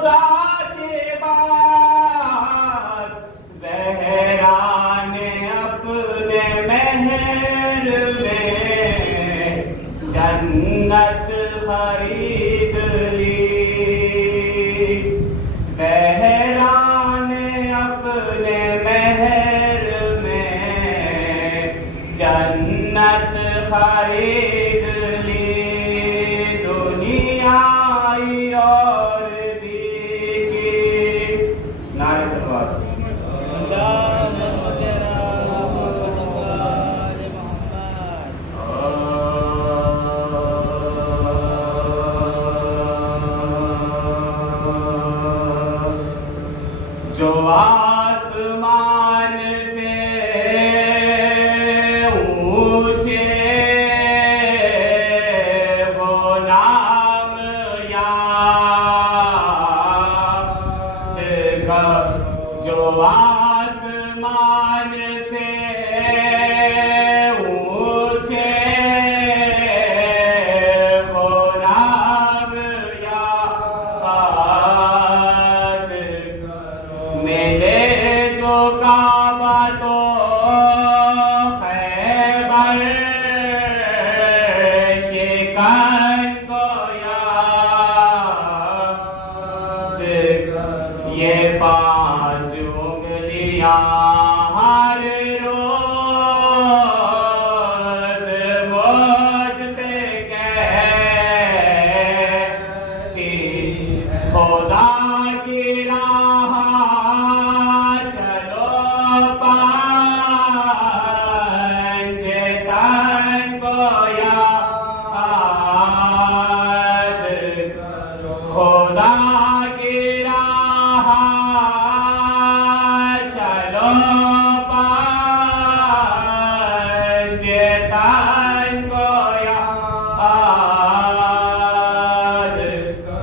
خدا کے بعد زہرا نے اپنے مہر میں جنت خرید لی. زہرا نے اپنے مہر میں جنت خرید لی. دنیائی اور دیگی نعرہ تکبیر. جو آسمان سے اونچے وہ نام یاد کر. جو آسمان سے اونچے وہ نام یاد ملے جو کعبہ تو خیبر شکن کو یاد کر. یہ 5 انگلیاں ہر روز مجھ سے کہتی خدا کی راہ چلو پنجے تن کو یاد کرو. خدا کی راہ چلو پنجے تن کو یاد کرو.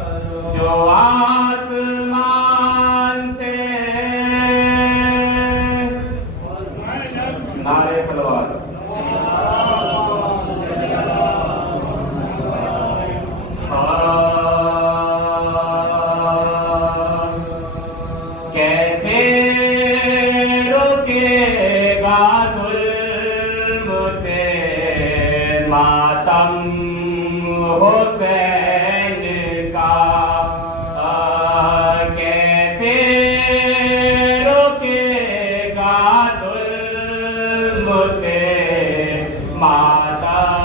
جو آسمان سے نعرہ صلوات. کیسے روکے گا ظلم سے ماتم حسین کا. کیسے روکے گا ظلم سے ماتم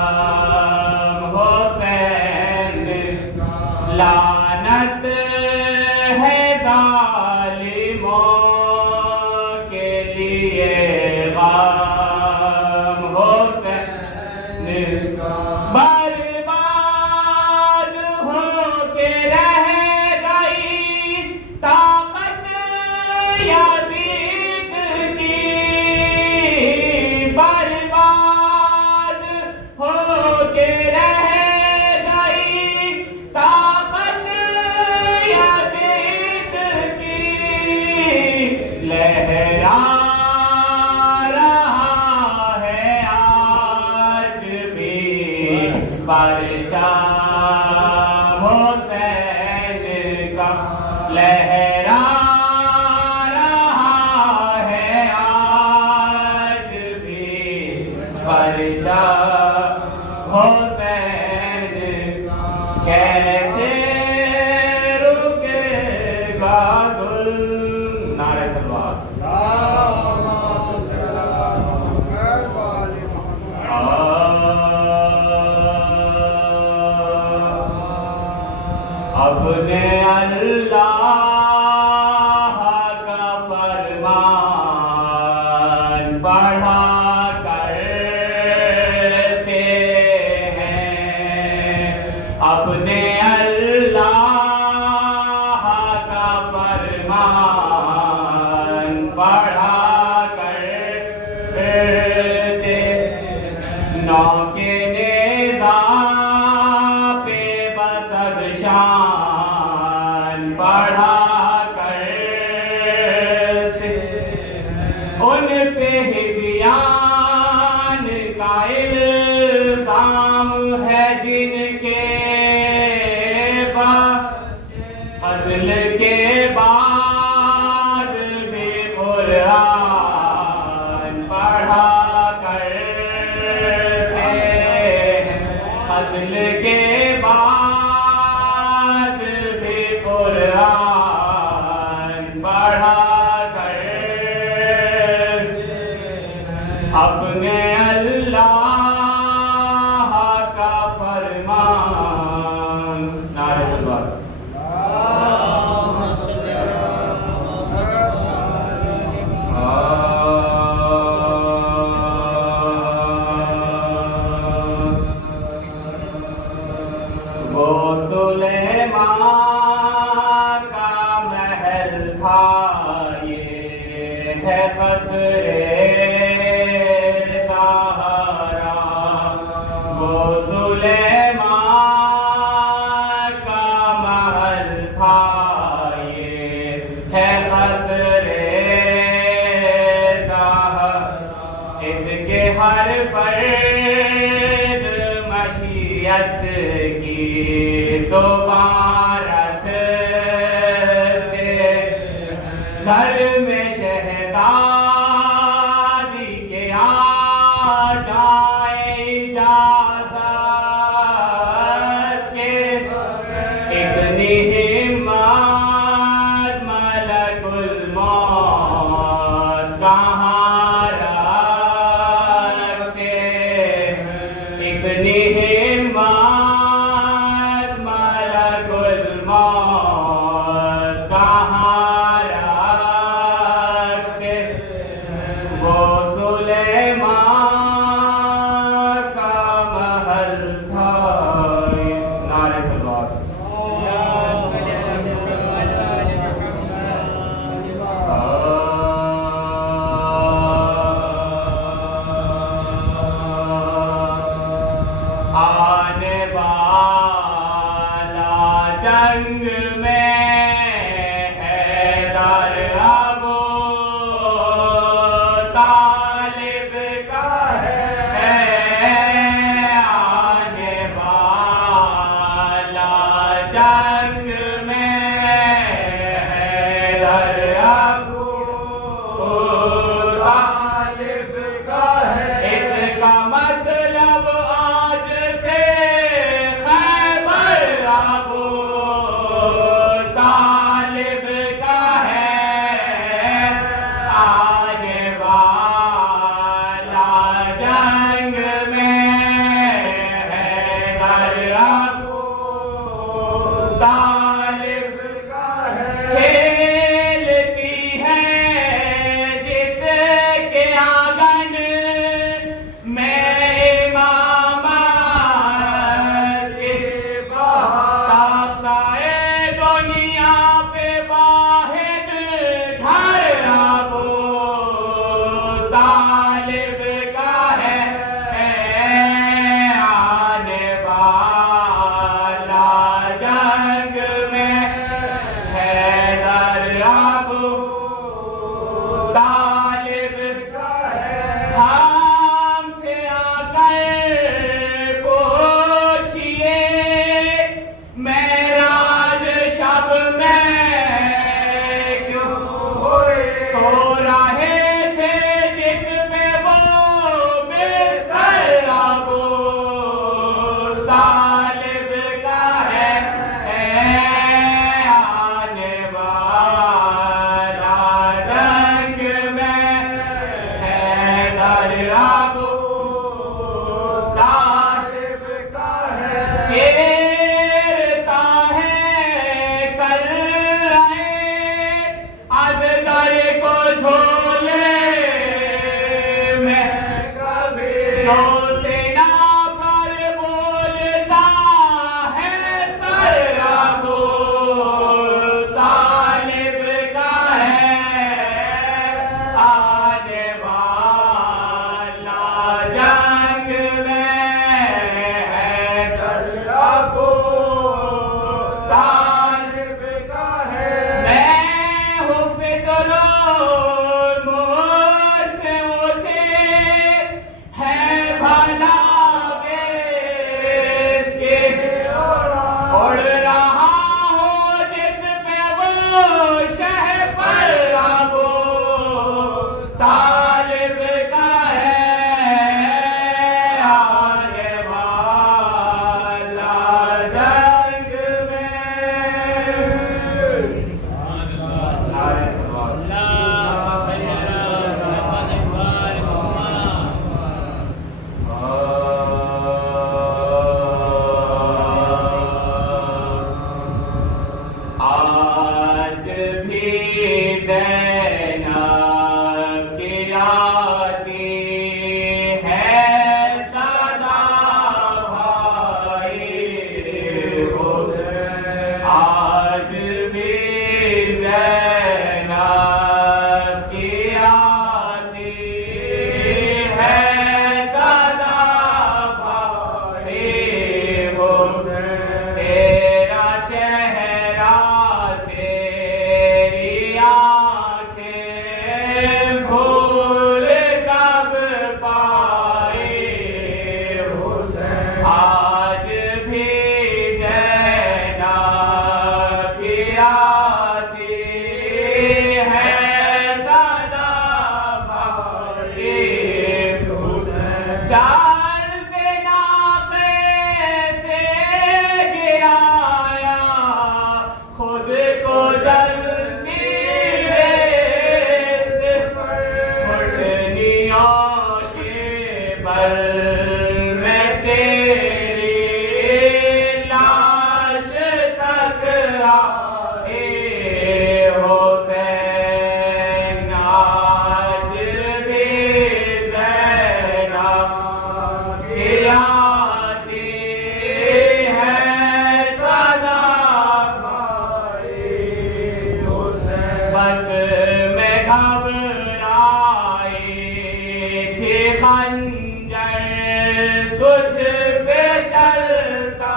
حسین کا. لعنت ہے ظالموں کے لیے غم حسین کا. برباد ہو کے رہ گئی طاقت یزید کی. برباد ہو کے رہ گئی طاقت یزید کی. لہرا رہا ہے آج بھی پرچم حسین کا. لہرا رہا ہے آج بھی پرچم حسین کا. کیسے رکے گا ظلم. نعرہ تکبیر. اپنے اللہ کا فرمان پڑھا کرتے ہیں. اپنے اللہ کا فرمان پڑھا کرتے. نو کے نیزہ پہ بسد شان پڑھا کرتے. ان پہ ہدیان کا الزام ہے جن کے قتل کے زبان رکھتے گھر میں شہزادی کے آ جائے اجازت کے اتنی ہمت ملک الموت کہاں رکھتے اتنی ہمت ملک الموت کہاں رکھتے وہ سلیمان کا محل تھا نعرہ صلوات آنے والا جنگ میں حیدر ابو طالب کا ہے آنے والا جنگ میں حیدر ابو طالب کا ہے اس کا مطلب آج سے خیبر ابو طالب کا ہے آنے والا جنگ میں حیدر ابو طالب کا ہے کھیلتی ہے جس کے آنگن میں امامت کے تاختۂ دنیا پہ واحد گھر ابو طالب کا ہے آنے والا جنگ میں حیدر ابو طالب کا ہے ہم سے آ کر پوچھئے معراج شب میں کیوں سو رہے تھے جس پہ وہ بستر ابو طالب کا ہے آنے والا جنگ میں حیدر ابو طالب کا ہے چیرتا ہے کر رہے عددر کو جھولے میں جو سینا پر بولتا ہے سر ابو طالب کا ہے آنے والا جنگ میں حیدر ابو طالب کا ہے میں ہوں فکر مجھ سے اونچے ہے بھلا بیس کے اڑ رہا ہوں جس پہ وہ شہ پر ابو طالب کا ہے آنے والا جنگ میں نعرہ صلوات آج بھی زینب کی آتی ہے صدا بھائی حسین آج بھی زینب کی آتی ہے صدا بھائی حسین تیرا چہرہ تیری کو جلتی ریت مٹنیوں کے بل میں تیری لاش تک آئے حسین آج بھی زینب کی آتی ہے صدا بھائی حسین بد میں گھبرائی تھی خنجر تجھ پہ چلتا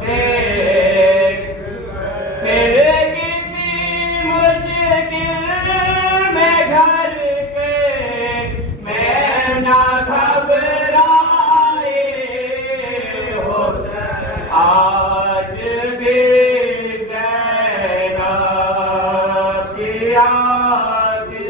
دیکھ پھر کسی مشکل میں گھر کے میں نہ گھبرائی حسین آج بھی زینب کی آتی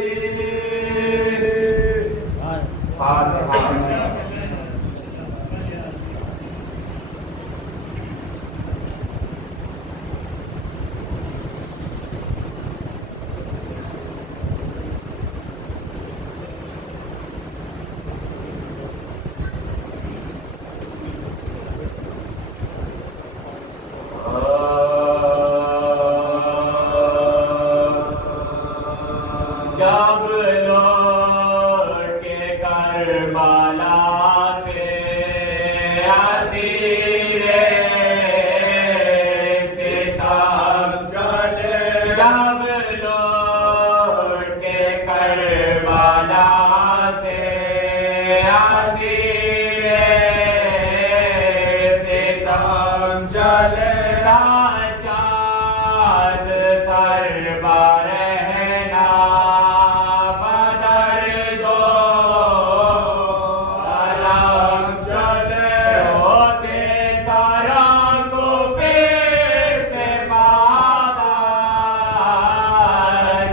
جب لوٹ کے کربلا سے اسیر ستم چلے جب لوٹ کے کربلا سے اسیر ستم چلے چاند سر پر رہنا بدر دو علم چلے ہوتے سارا کو پیٹتے بادن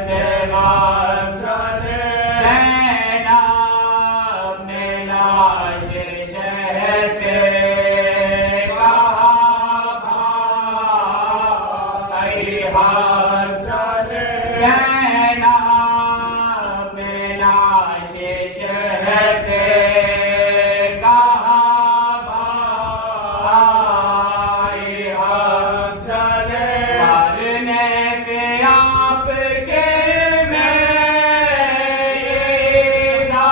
دیوان چلے زینب نے لاش شہر سے کہا بھائی ہم چلے زینب نے لاش شہر سے کہا بھائی ہم چلے مرنے کے آپ کے میں یہ نہ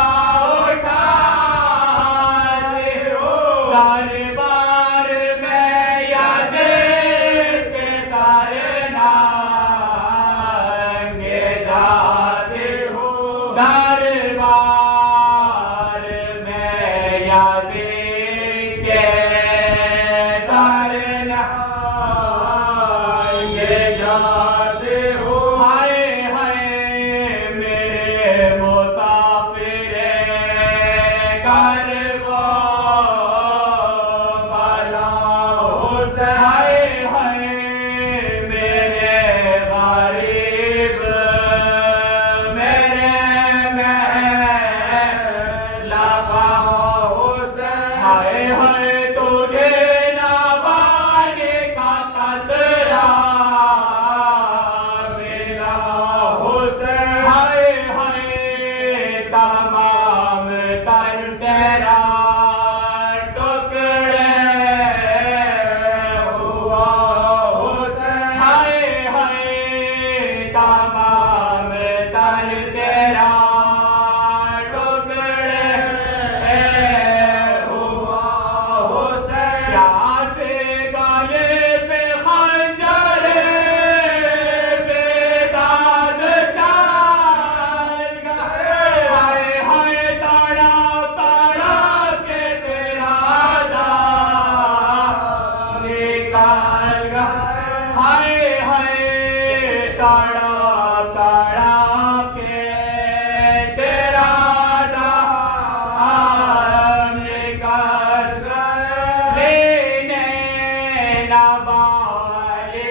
اٹھاتے ہو دربار میں یزید کے سارے ننگے جاتے ہو دربار میں یزید کے سارے ننگے جاتے ہو ہائے ہائے میرے مسافر کربلا حسین ہائے ہائے میرے غریب میرے محلہ حسین ہائے ہائے تجھے نہ پانے کا قطرہ ملا حسین ہائے ہائے تمام تن تیرا ٹکڑے ہوا حسین ہائے ہائے تمام تن تیرا ٹکڑے ہوا حسین یاد گالے پہ خنجر بیداد چال گئے ہائے ہائے تڑا تڑا کے تیرا دم نکال گئے ہائے ہائے تڑا تڑا کے تیرا دم نکال گئے لینے نوالی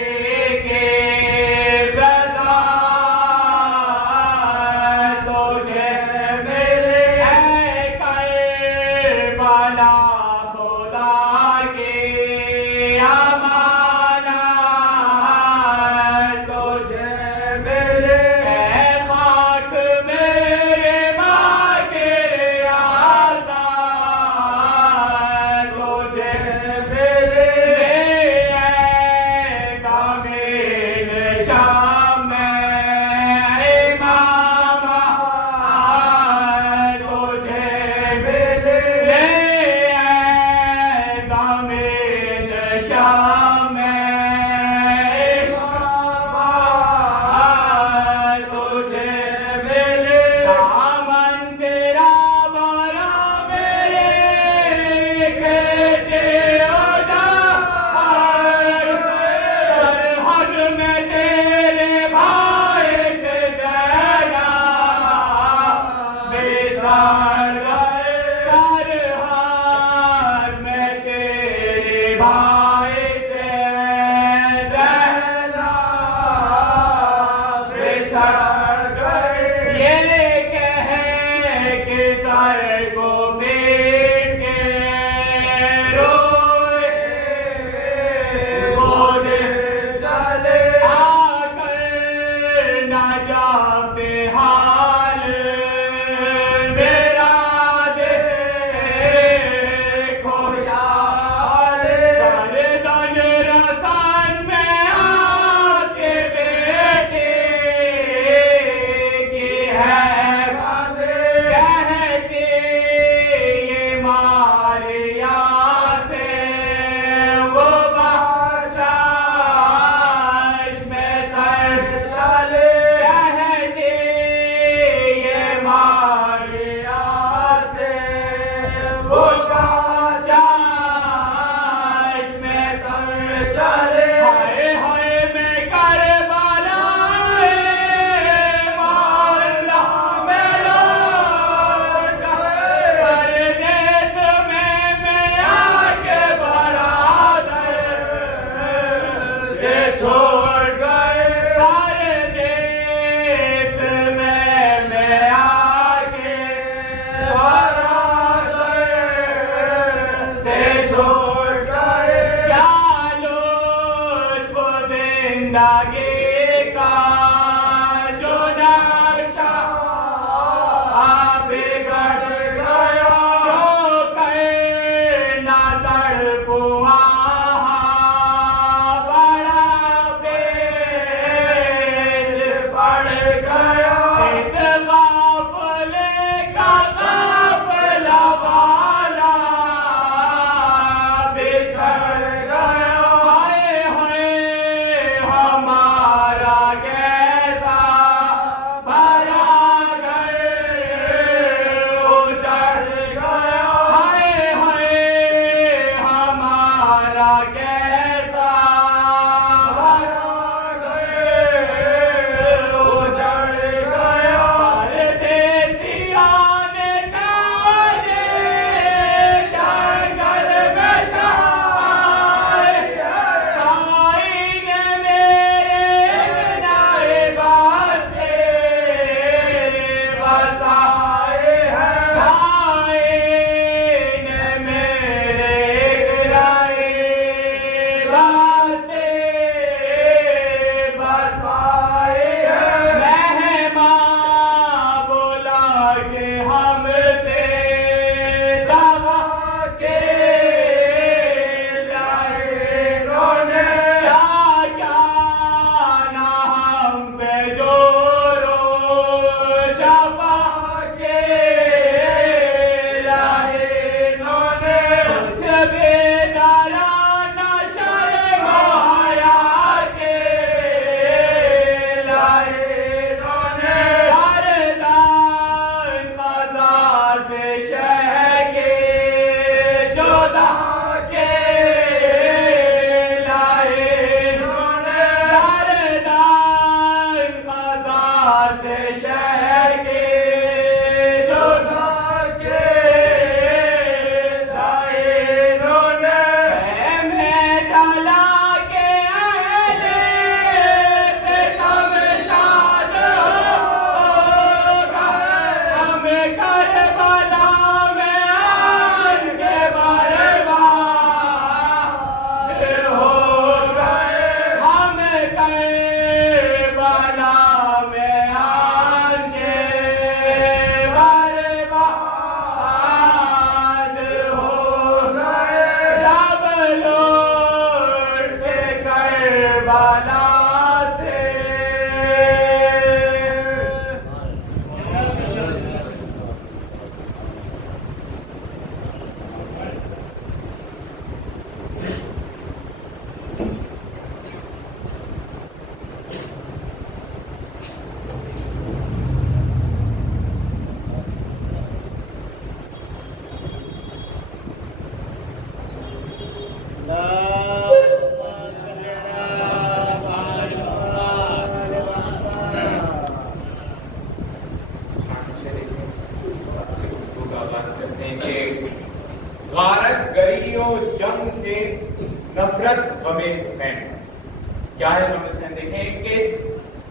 کے بدار تجھے ملے کربلا خدا کی امانت نفرت غم حسین. کیا ہے غم حسین؟ دیکھیں کہ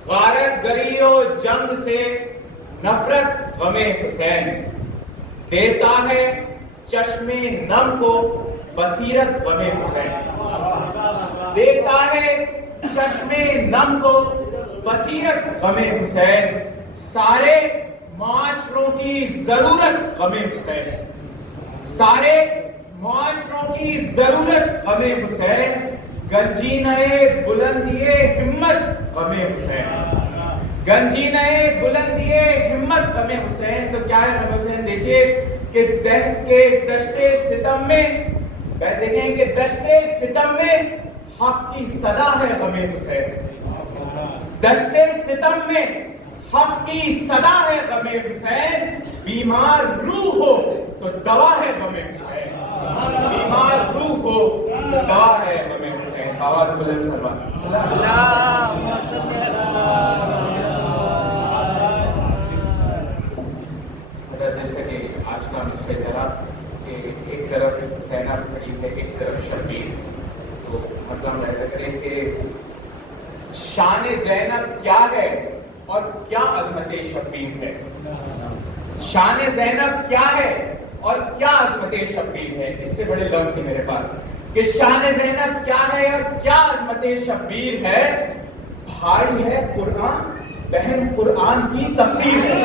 غارت گری و جنگ سے نفرت غم حسین دیتا ہے چشم نم کو بصیرت غم حسین. دیتا ہے چشم نم کو بصیرت غم حسین. سارے معاشروں کی ضرورت غم حسین. سارے معاشروں کی ضرورت غم حسین. گنجینہ بلندی ہمت غم حسین. گنجینہ بلندی ہمت غم حسین. تو کیا ہے غم حسین؟ دیکھیے کہ دشت ستم میں دیکھیں کہ دشت ستم میں حق کی صدا ہے غم حسین. دشت ستم میں حق کی صدا ہے غم حسین. بیمار روح ہو تو دوا ہے غم حسین. بیمار روح ہو تو دوا ہے غم حسین. آواز بلند سلام. اللہم صلی جیسا کہ آج کا مسئلہ ذرا کہ ایک طرف زینب کھڑی ہے ایک طرف شبیر. تو مطلب ایسا کریں کہ شان زینب کیا ہے اور کیا عظمت شبیر ہے. شان زینب کیا ہے اور کیا عظمت شبیر ہے. اس سے بڑے لفظ تھے میرے پاس کہ شان زینب کیا ہے اور کیا عظمت شبیر ہے. بھائی ہے قرآن بہن قرآن کی تفسیر ہے.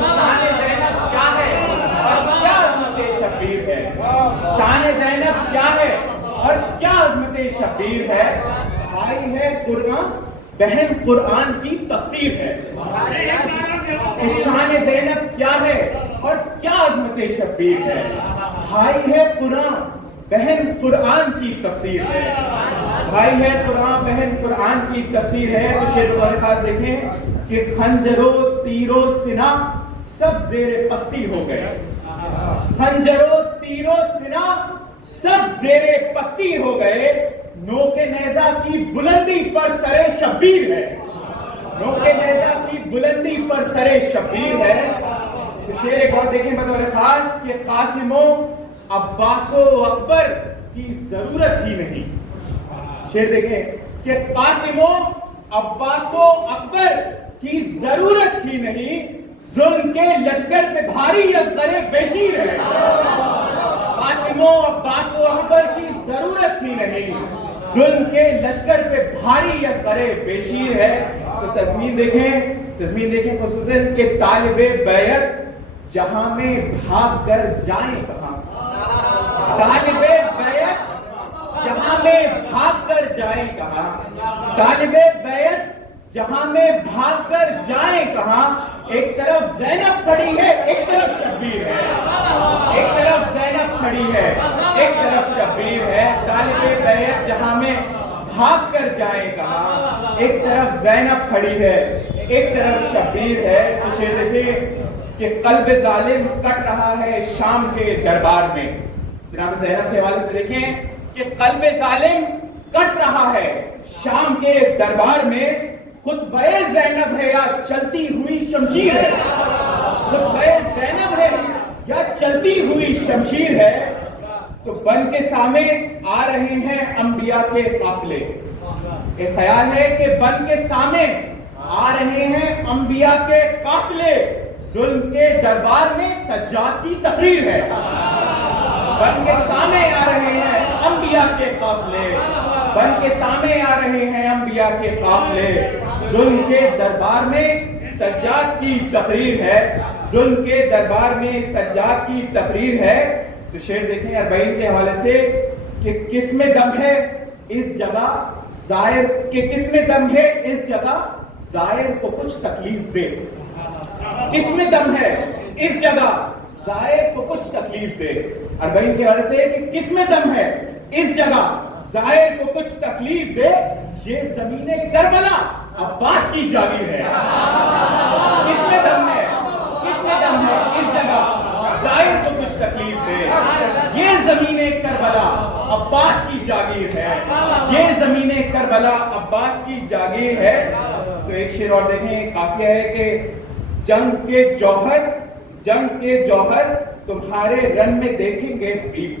شان زینب کیا ہے اور کیا عظمت شبیر ہے. شان زینب کیا ہے اور کیا عظمت شبیر ہے. بھائی ہے قرآن بہن قرآن کی تفسیر ہے. شان زینب کیا ہے اور کیا عظمت شبیر ہے. بھائی ہے قرآن بہن قرآن کی تفسیر ہے. بھائی ہے قرآن بہن قرآن کی تفسیر ہے. تو شعر الخات دیکھیں کہ خنجر و تیر و سنا سب زیر پستی ہو گئے. خنجر و تیر و سنا سب زیر پستی ہو گئے. نوک نیزہ کی بلندی پر سر شبیر ہے. نوک نیزہ کی بلندی پر سر شبیر ہے. شعر ایک اور دیکھیں بطور خاص کہ قاسم و عباس و اکبر کی ضرورت ہی نہیں. شعر دیکھیں کہ قاسم و عباس و اکبر کی ضرورت ہی نہیں. ظلم کے لشکر پہ بھاری اصغر بیشیر ہے. قاسم و عباس و اکبر کی ضرورت ہی نہیں. ظلم کے لشکر پہ بھاری اصغر بیشیر ہے. تو تضمین دیکھیں خصوصاً کہ طالب بیعت جہاں میں بھاگ کر جائیں کہاں. طالب بیعت جہاں میں بھاگ کر جائیں کہاں. طالب بیعت جہاں میں بھاگ کر جائیں کہاں. ایک طرف زینب کھڑی ہے ایک طرف شبیر ہے. ایک طرف زینب کھڑی ہے ایک طرف شبیر ہے. طالب بیعت جہاں میں بھاگ کر جائیں کہاں. ایک طرف زینب کھڑی ہے ایک طرف شبیر ہے. تو شعر دیکھیں کہ قلب ظالم کٹ رہا ہے شام کے دربار میں. جناب زینب کے حوالے سے دیکھیں کہ قلب ظالم کٹ رہا ہے شام کے دربار میں. خطبہ زینب ہے یا چلتی ہوئی شمشیر ہے. خطبہ زینب ہے یا چلتی ہوئی شمشیر ہے. تو بن کے سامنے آ رہے ہیں انبیاء کے قافلے. ایک خیال ہے کہ بن کے سامنے آ رہے ہیں انبیاء کے قافلے. ظلم کے دربار میں سجاد کی تقریر ہے. بن کے سامنے آ رہے ہیں انبیاء کے قافلے. بن کے سامنے آ رہے ہیں انبیاء کے قافلے. ظلم کے دربار میں سجاد کی تقریر ہے. ظلم کے دربار میں سجاد کی تقریر ہے. تو شعر دیکھیں 40 کے حوالے سے کہ کس میں دم ہے اس جگہ زائر کہ کس میں دم ہے اس جگہ زائر کو کچھ تکلیف دے. کس میں دم ہے اس جگہ زائر کو کچھ تکلیف دے. 40 کے حوالے سے کہ کس میں دم ہے اس جگہ زائر کو کچھ تکلیف دے. یہ زمین کربلا عباس کی جاگیر ہے. کس میں دم ہے اس جگہ زائر کو کچھ تکلیف دے. یہ زمین کربلا عباس کی جاگیر ہے. یہ زمین کربلا عباس کی جاگیر ہے. تو ایک شعر اور دیکھیں قافیہ ہے کہ جنگ کے جوہر تمہارے رن میں دیکھیں گے حبیب.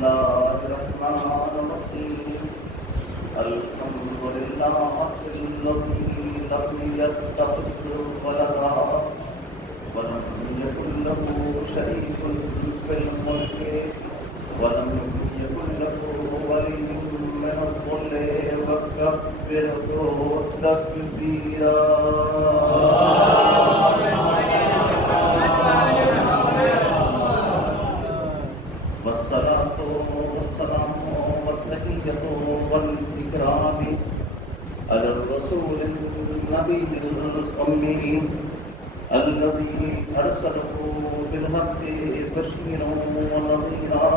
الله الرحمن الرحيم الحمد لله الذي لم يتخذ ولدا ولم يكن له شريك في الملك ولم يكن له ولي من الظل وكبره تكبيرا والصلاة والسلام والتحية والإكرام على الرسول النبي الأمي الذي أرسله بالحق بشيرا ونذيرا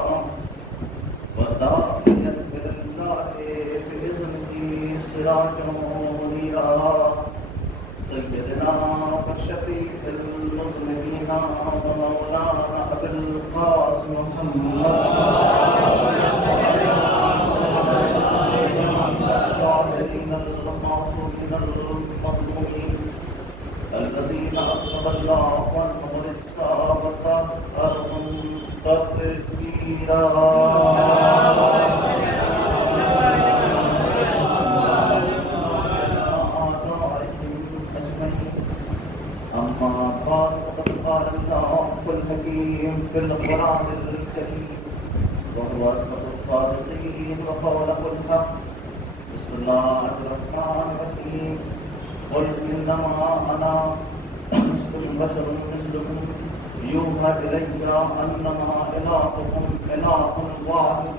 وداعيا إلى الله بإذنه سراجا منيرا سيدنا والشفيع المذنبين ومولانا أبي القاسم محمد الصالحين المعصومين المظلومين الذين أصاب الله عنهم الإصابة أرض تطهيرا أما قال فقد قال الله الحكيم في القرآن الكريم وهو أصدق الصادقين وقوله الحق بسم الله الرحمن الرحيم قل إنما أنا بشر مثلكم يوحى إلي أنما إلهكم إله واحد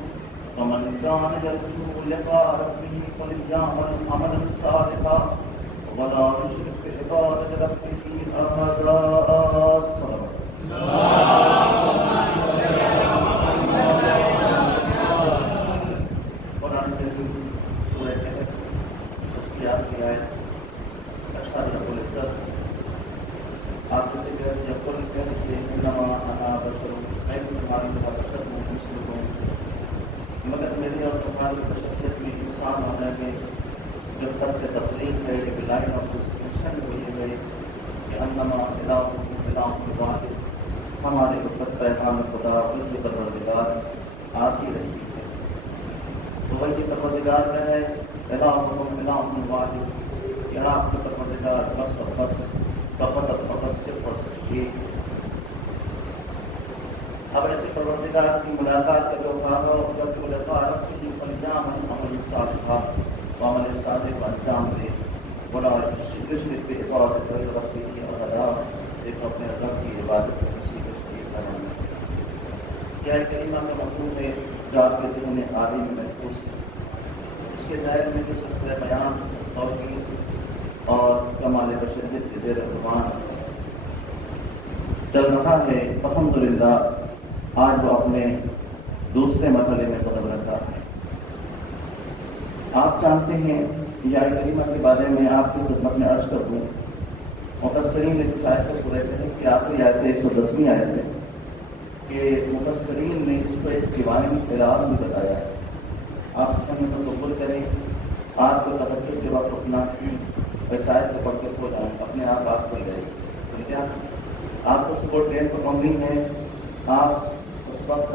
فمن كان يرجو لقاء ربه فليعمل عملا صالحا ولا يشرك بعبادة ربه أحدا. قرآن کریم سورہ کہف اس کی آخری آیت اشہد رب العزت آپ سے جب قل کہتے انما انا بشر میں تمہاری طرح بشر ہوں مثلکم مگر میری اور تمہاری بشریت میں انسان ہونے میں جو ترک تفریق ہے یہ لائن آف ڈسٹنکشن ہوئی ہے کہ انما الہکم الہ واحد ہمارے اوپر پیغام خدا وہی پروردگار آتی رہتی ہے تو وہی پروردگار ہے الہکم الہ واحد کہ آپ کے پروردگار بس اور بس فقط صرف پڑھ سکتی ہے. اب ایسے پروردگار کی ملاقات کا جو کہا جب ملاقات رکھتی تھی انجام عمل صالحہ عمل صالح انجام دے بڑا شرک پہ عبادت رکھتی تھی اور ادا ایک اپنے رب کی عبادت کو کسی کو شریک بنانا. کیا کریمہ کے مضمون میں جو آپ کے ذہن میں عالی میں محفوظ ہے اس کے ظاہر میں جو سلسلہ بیان توحید اور کمال بشریت کے زیر عنوان چل رہا ہے. الحمدللہ آج وہ اپنے دوسرے مرحلے میں قدم رکھا ہے. آپ جانتے ہیں یا کریمہ کے بارے میں آپ کی خدمت میں عرض کر دوں مفسرین نے اس آیت کو سورہ کہف کی آخری آیت 110ویں آیت ہے کہ مفسرین نے اس کو ایک ڈیوائن اعلان بھی بتایا ہے. آپ اس میں تصور کریں آپ کو تفکر کے وقت اپنا ویسائٹ کو پڑھ کے سو جائیں اپنے آپ کھل جائے گی. کیا آپ کو سپورٹ ٹرین کو پڑھنی ہے آپ اس وقت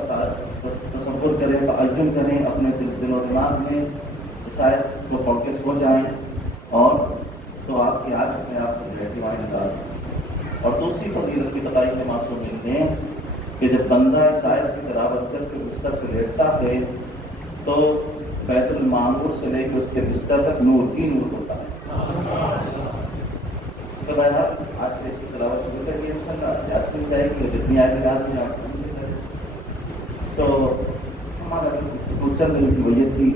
تصور کریں تعین کریں اپنے دل و دماغ میں ویسائٹ کو پڑھ کے سو جائیں اور تو آپ کی آج اپنے آپ کو ڈیوائن انداز. اور دوسری فضیلت کی بتائی کے معصومین نے کہ جب بندہ شاعر کی تلاوت کر کے بستر سے لیٹتا ہے تو بیت المعمور سے لے کے اس کے بستر تک نور ہی نور ہوتا ہے. تو بہرحال آج سے اس کی تلاوت شروع کریے انشاءاللہ یاد مل جائے گی اور جتنی آئے یاد میں آپ تو ہمارا چند کی وجہ تھی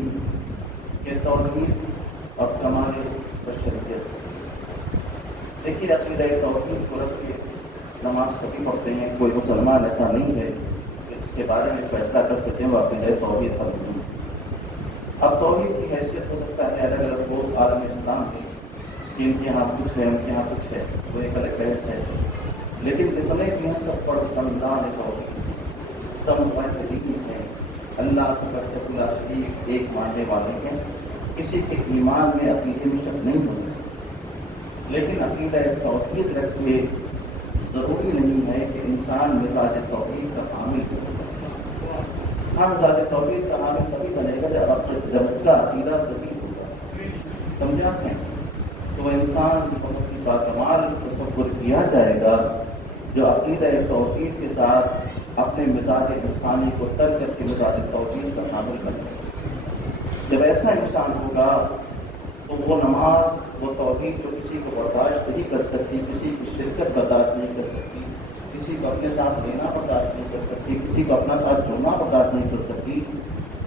کہ توحید اور کمال بشریت. دیکھیے عقیدہ توحید کو رکھ کے نماز سبھی پڑھتے ہیں. کوئی مسلمان ایسا نہیں ہے کہ اس کے بارے میں فیصلہ کر سکیں وہ عقیدہ توحید پر نہیں. اب توحید کی حیثیت ہو سکتا ہے الگ الگ لوگ عالم اسلام میں کہ ان کے یہاں کچھ ہے ان کے یہاں کچھ ہے وہ ایک الگ بحث ہے. لیکن جتنے بھی ہیں سب پر سمجھدار ہے توحید سب متحدین ہیں اللہ سے بڑھتے اللہ شریف ایک ماننے والے ہیں. کسی کے ایمان میں عقیدے میں شک نہیں ہوتا. لیکن عقیدہ توحید رکھے ضروری نہیں ہے کہ انسان مزاج توحید کا حامل ہو. ہر ذات توحید کا حامل تبھی بنے گا جب اس کا عقیدہ صحیح ہوگا. سمجھا آپ نے؟ تو انسان بہت ہی باکمال تصور کیا جائے گا جو عقیدہ توحید کے ساتھ اپنے مزاج انسانی کو ترک کر کے مزاج توحید کا حامل بنے. جب ایسا انسان ہوگا تو وہ نماز، وہ توحید جو کسی کو برداشت نہیں کر سکتی، کسی کی شرکت برداشت نہیں کر سکتی، کسی کو اپنے ساتھ لینا برداشت نہیں کر سکتی، کسی کو اپنا ساتھ جڑنا برداشت نہیں کر سکتی،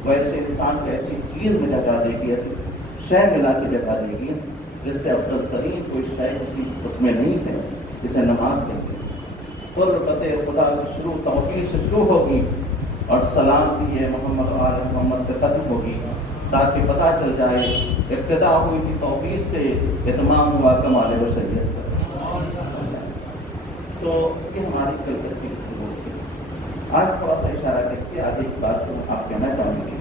وہ ایسے انسان کو ایسی چیز میں جگہ دے گی، ایسی شے ملا کے جگہ دے گی جس سے افضل ترین کوئی شے کسی اس میں نہیں ہے، جسے نماز کہتے ہیں. قربت خدا سے شروع، توحید سے شروع ہوگی اور سلامتی ہے محمد آل محمد پہ ختم ہوگی، تاکہ پتہ چل جائے ابتدا ہوئی تھی توحید سے، اتمام ہوا کمال بشریت پر. تو یہ ہماری کلچر کی گفتگو سے آج تھوڑا سا اشارہ کر کے آگے کی بات کو آپ کہنا چاہیں گے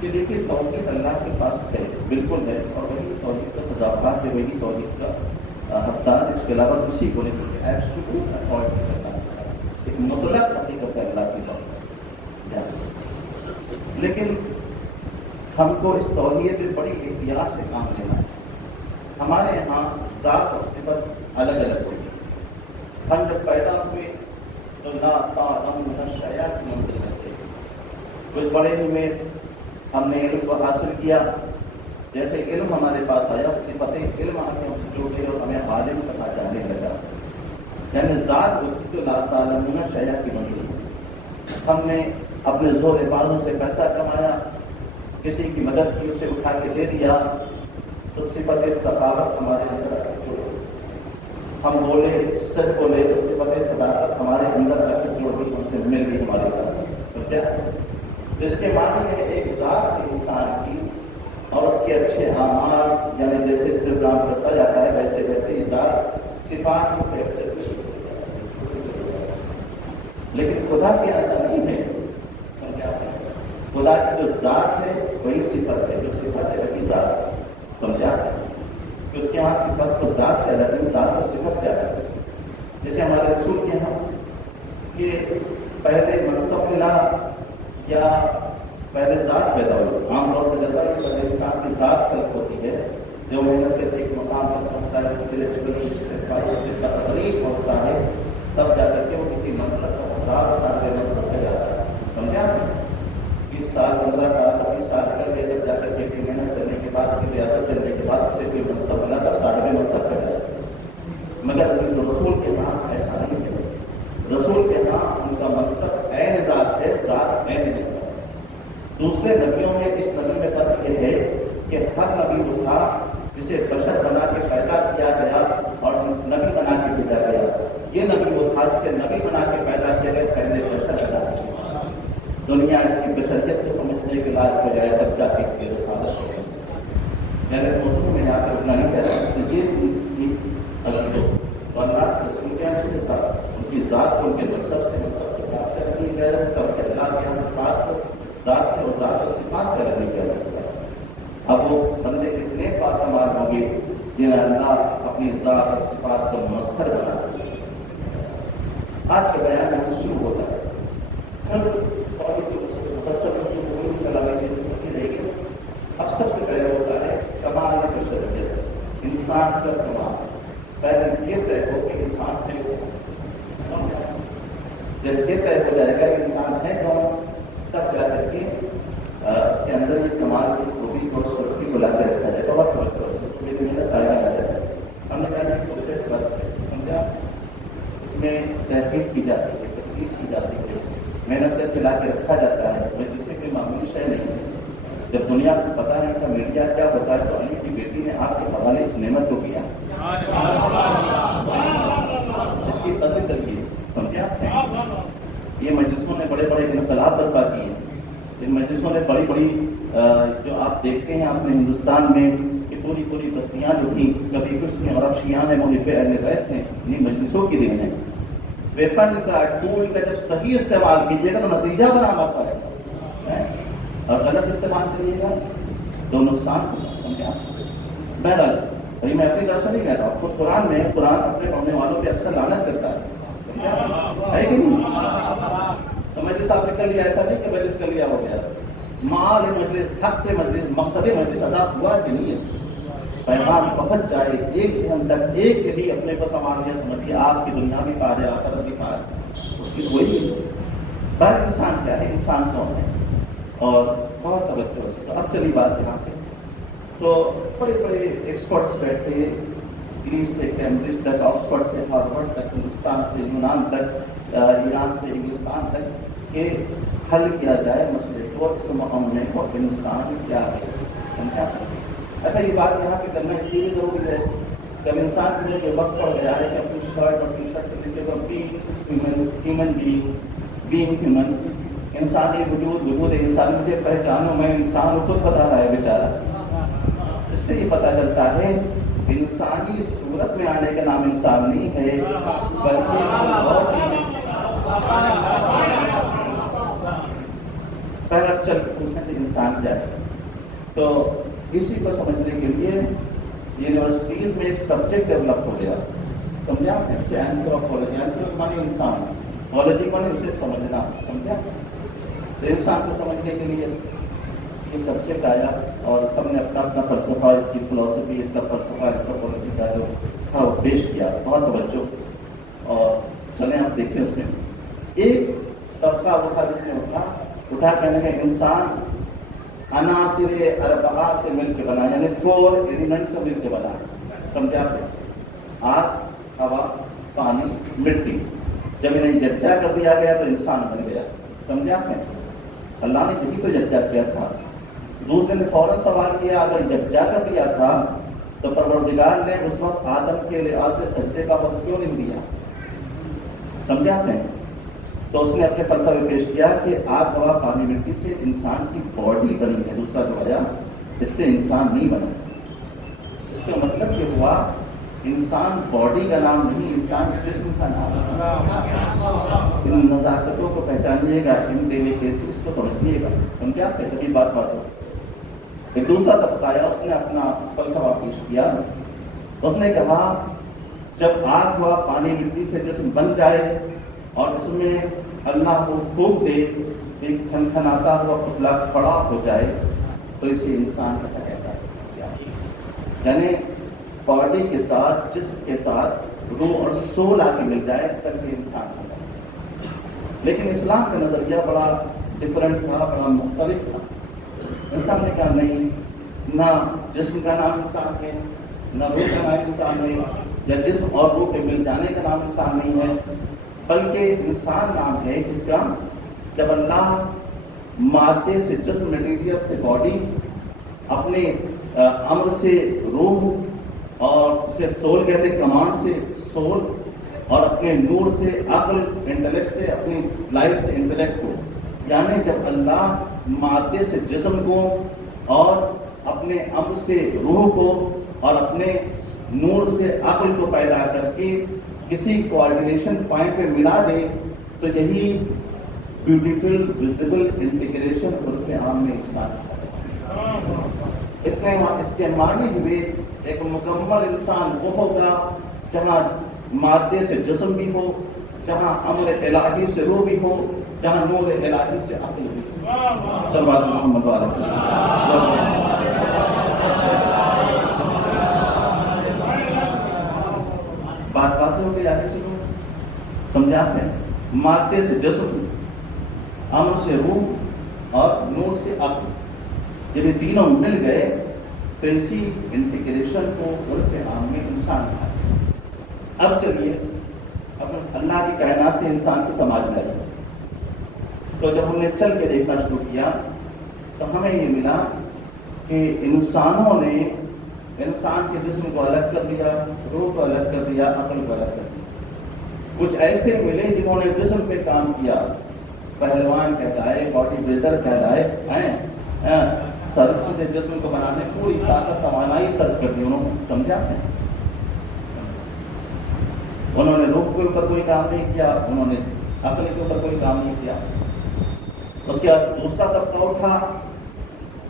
کہ دیکھیے توحید اللہ کے پاس ہے، بالکل ہے، اور وہی توحید کا سزاوار ہے، وہی توحید کا حقدار، اس کے علاوہ کسی کو نہیں. ایبسولوٹ اتھارٹی کرنا ایک مطلق حقیقت ہے اللہ کی ذات. لیکن ہم کو اس توحید میں بڑی احتیاط سے کام لینا ہے. ہمارے یہاں ذات اور صفت الگ الگ ہوئی. ہم جب پیدا ہوئے تو لا تعلم من الشیء کی منزل میں تھے. کچھ بڑے ہوئے، ہم نے علم کو حاصل کیا، جیسے علم ہمارے پاس آیا، صفت علم آ کے ہم سے جڑ گئے اور ہمیں عالم کہا جانے لگا. یعنی ذات ہوتی تو لا تعلم من الشیء کی منزل. ہم نے اپنے زور بازوں سے پیسہ کمایا، کسی کی مدد کی، اسے اٹھا کے دے دیا، تو صفت سخاوت ہمارے اندر آ کے جڑ گئی. ہم بولے، سچ بولے، صفت صداقت ہمارے اندر آ کے جڑ گئی، ہم سے مل گئی ہمارے ساتھ. تو کیا اس کے معنی ہے ایک ذات ہے انسان کی اور اس کے اچھے اعمال، یعنی جیسے جیسے بیان کرتا جاتا ہے ویسے ویسے ہی ذات صفات کو کیپچر کرتی ہے. لیکن خدا کے ایسا نہیں ہے. سمجھا؟ خدا کی جو ذات ہے وہی صفت ہے، جو صفت ہے وہی ذات. سمجھا؟ کہ اس کے یہاں صفت کو ذات سے الگ ہے، ذات کو صفت سے الگ ہے. جیسے ہمارے رسول کے یہاں کہ پہلے منصب ملا یا پہلے ذات پیدا ہوئی. عام طور پر جاتا ہے کہ پہلے انسان کی ذات خلق ہوتی ہے، جو محنت کر کے ایک مقام پر پہنچتا ہے، اس کا تدریج پہنچتا ہے، تب جا کر کے وہ کسی منصب کا خطاب سارے منصب پہ جاتا ہے. سمجھا؟ 20 سال 15 سال 25 سال کر کے جب جا کر کے محنت کرنے کے بعد، ریاست کرنے کے بعد اسے کوئی منصب ملا تب سارے منصب پہ جاتا ہے. مگر رسول کے نام ایسا نہیں ہے. رسول کے نام ان کا منصب عین ذات ہے، ذات عین منصب. دوسرے نبیوں میں اس نبی میں فرق یہ ہے کہ ہر نبی وہ تھا جسے بشر بنا کے پیدا کیا گیا اور نبی بنا کے بھیجا گیا. یہ نبی وہ تھا جسے نبی بنا کے پیدا کیا گیا، پہلے بشر بنا کے. دنیا اس کی بشریت کو سمجھنے کے لائق ہو جائے تب جا کے اس کی رسالت ہو جائے. یعنی موضوع میں یہاں پر اتنا نہیں کہہ سکتے یہ چیز کی ورنہ رسول کے یہاں سے ان کی ذات کو ان کے منصب سے ذات سے رکھی گیا تب سے اللہ کے یہاں صفات کو ذات سے اور ذات اور صفات سے رکھی گیا. اب وہ بندے اتنے پاکمال ہوں گے جنہیں اللہ اپنی ذات اور صفات کو مظہر بنا دے. آج کا بیان یہاں سے شروع ہوتا ہے. اب سب سے پہلے ہوتا ہے کمال بشریت، انسان کا کمال. پہلے یہ طے ہو کہ انسان ہے کون. جب یہ طے ہو جائے گا کہ انسان ہے کون، تب جا کر کے اس کے اندر یہ کمال کی خوبی اور سرخی کو لا کے رکھا جائے گا. بہت وقت میری محنت آئے گا جائے. ہم نے کہا کہ پروجیکٹ ورک ہے، سمجھا؟ اس میں تحقیق کی جاتی ہے، تحقیق کی جاتی ہے، محنت کر کے لا کے رکھا جاتا ہے. وہ کسی کوئی معمولی شے نہیں ہے. جب دنیا کو پتا نہیں تھا میڈیا کیا ہوتا ہے تو علی کی بیٹی نے آپ کے حوالے اس نعمت کو کیا، اس کی قدر کریے. سمجھا؟ یہ مجلسوں نے بڑے بڑے انقلاب برپا کیے ہیں. ان مجلسوں نے بڑی بڑی جو آپ دیکھتے ہیں اپنے ہندوستان میں کہ پوری پوری بستیاں جو تھیں کبھی کچھ میں اور اب شیعہ میں محب اہل بیت ہیں، انہیں مجلسوں کی دین ہے. ویپن کا ٹول کا جب صحیح استعمال کیجیے گا تو نتیجہ برآمد آئے گا، اور غلط استعمال کریے گا تو نقصان ہوگا. سمجھا؟ بہرحال بھائی میں اپنی طرف سے نہیں کہتا ہوں، خود قرآن میں قرآن اپنے پڑھنے والوں پہ اکثر لعنت کرتا ہے کہ نہیں؟ تو مجلس صاحب نے کر لیا، ایسا نہیں کہ مجلس کر لیا ہو گیا. مال مجلس، حق مجلس، مقصد مجلس ادا ہوا کہ نہیں ہے؟ پیغام پہنچ جائے ایک ذہن تک، ایک کے بھی اپنے کو سامان لیا سمجھیے آپ کی دنیا بھی پا رہے آخرت بھی پا رہے، اس کی کوئی نہیں. پر انسان کیا ہے، انسان کون ہے، اور بہت توجہ سے. تو اب چلی بات یہاں سے. تو بڑے بڑے ایکسپرٹس بیٹھے، گریس سے کیمبرج تک، آکسفورڈ سے ہارورڈ تک، ہندوستان سے یونان تک، ایران سے انگلستان تک، کہ حل کیا جائے مسئلے کو، اس معاملے کو انسان کیا ہے. سمجھا؟ اچھا یہ بات یہاں پہ کرنا اس لیے ضروری ہے جب انسان کے لیے جو وقت پڑ گیا ہے کہ اپنی شرٹ اور ٹی شرٹ کے نیچے ہیومن بینگ ہیومن، انسانی وجود انسان، مجھے پہچانو میں انسان ہوں، خود بتا رہا ہے بیچارہ. اس سے یہ پتہ چلتا ہے انسانی صورت میں آنے کا نام انسان نہیں ہے، بلکہ پہلا چل کے پوچھنا کہ انسان کیا ہے. تو اسی کو سمجھنے کے لیے یونیورسٹیز میں ایک سبجیکٹ ڈیولپ ہو گیا. سمجھا؟ اینتھروپولوجی، اینتھروپولوجی مانے انسان، پولوجی مانے اسے سمجھنا. سمجھا؟ تو انسان کو سمجھنے کے لیے یہ سبجیکٹ آیا اور سب نے اپنا اپنا فلسفہ، اس کی فلسفی، اس کا فلسفہ اینتھروپولوجی کا جو تھا وہ پیش کیا. بہت توجہ. اور چلیں آپ دیکھیں اس میں ایک طبقہ وہ تھا جس نے اٹھا کہنے کا انسان عناصر اربعہ سے مل کے بنا، یعنی 4 ایلیمنٹ سے مل کے بنا. سمجھا؟ آگ، ہوا، پانی، مٹی. جب انہیں یکجا کر دیا گیا تو انسان بن گیا. سمجھا؟ اللہ نے یہی تو یکجا کیا تھا. دوسرے نے فوراً سوال کیا اگر یکجا کر دیا تھا تو پروردگار نے اس وقت آدم کے لحاظ سے سجدے کا وقت کیوں نہیں دیا؟ سمجھا آپ نے؟ تو اس نے اپنے فلسفے پیش کیا کہ آگ، ہوا، پانی، مٹی سے انسان کی باڈی بنی ہے. دوسرا جو آیا اس سے انسان نہیں بنا. اس کا مطلب یہ ہوا انسان باڈی کا نام نہیں، انسان جسم کا نام ہے. ان نزاکتوں کو پہچانیے گا، ان ڈیلیکیسیز کو سمجھیے گا. ہم کیا کہتے ہیں بات ہو. ایک دوسرا طبقہ آیا، اس نے اپنا فلسفہ پیش کیا. اس نے کہا جب آگ، ہوا، پانی، مٹی سے جسم بن جائے اور اس میں اللہ کو پھونک دے، ایک کھنکھناتا ہوا پتلا کھڑا ہو جائے تو اسے انسان کہا جاتا ہے. یعنی باڈی کے ساتھ، جسم کے ساتھ روح اور سول آ کے مل جائے تب یہ انسان ہو جائے. لیکن اسلام کا نظریہ بڑا ڈفرینٹ تھا، بڑا مختلف تھا. انسان نے کہا نہیں، نہ جسم کا نام انسان ہے، نہ روح کا نام انسان ہے، یا جسم اور روح کے مل جانے کا نام انسان نہیں ہے، بلکہ انسان نام ہے جس کا جب اللہ مادے سے جسم، مٹیریل سے باڈی، اپنے امر سے روح اور سے سول کہتے ہیں، کمان سے سول، اور اپنے نور سے عقل، انٹلیکٹ سے اپنی لائف سے انٹلیکٹ کو، یعنی جب اللہ مادے سے جسم کو اور اپنے امر سے روح کو اور اپنے نور سے عقل کو پیدا کر کے کسی کوآرڈینیشن پوائنٹ پہ ملا دے تو یہی بیوٹیفل ویزیبل انٹیگریشن عرف عام میں انسان اتنے اس کے معنی ہوئے ایک مکمل انسان وہ ہوگا جہاں مادے سے جسم بھی ہو، جہاں امر الہی سے روح بھی ہو، جہاں نور الہی سے عقل بھی ہو. صلوات محمد علیہ. بات واضح ہو گئی؟ آگے چلو. سمجھا آپ نے؟ مادے سے جسم، امر سے روح اور نور سے عقل، جب یہ تینوں مل گئے تو اسی انٹیگریشن کو عرف عام میں انسان کہا. اب چلیے اللہ کی کائنات سے انسان کو سماج میں آئے. تو جب ہم نے چل کے دیکھنا شروع کیا تو ہمیں یہ ملا کہ انسانوں نے انسان کے جسم کو الگ کر دیا، روح کو الگ کر دیا، عقل کو الگ کر دیا. کچھ ایسے ملے جنہوں نے جسم پہ کام کیا، پہلوان کہلائے، باڈی بلڈر کہلائے، سرچ سے جسم کو بنانے پوری طاقت توانائی سرچ کر دی انہوں نے. سمجھا؟ انہوں نے روح کے اوپر کوئی کام نہیں کیا، انہوں نے عقل کے اوپر کوئی کام نہیں کیا. اس کے بعد دوسرا طبقہ اٹھا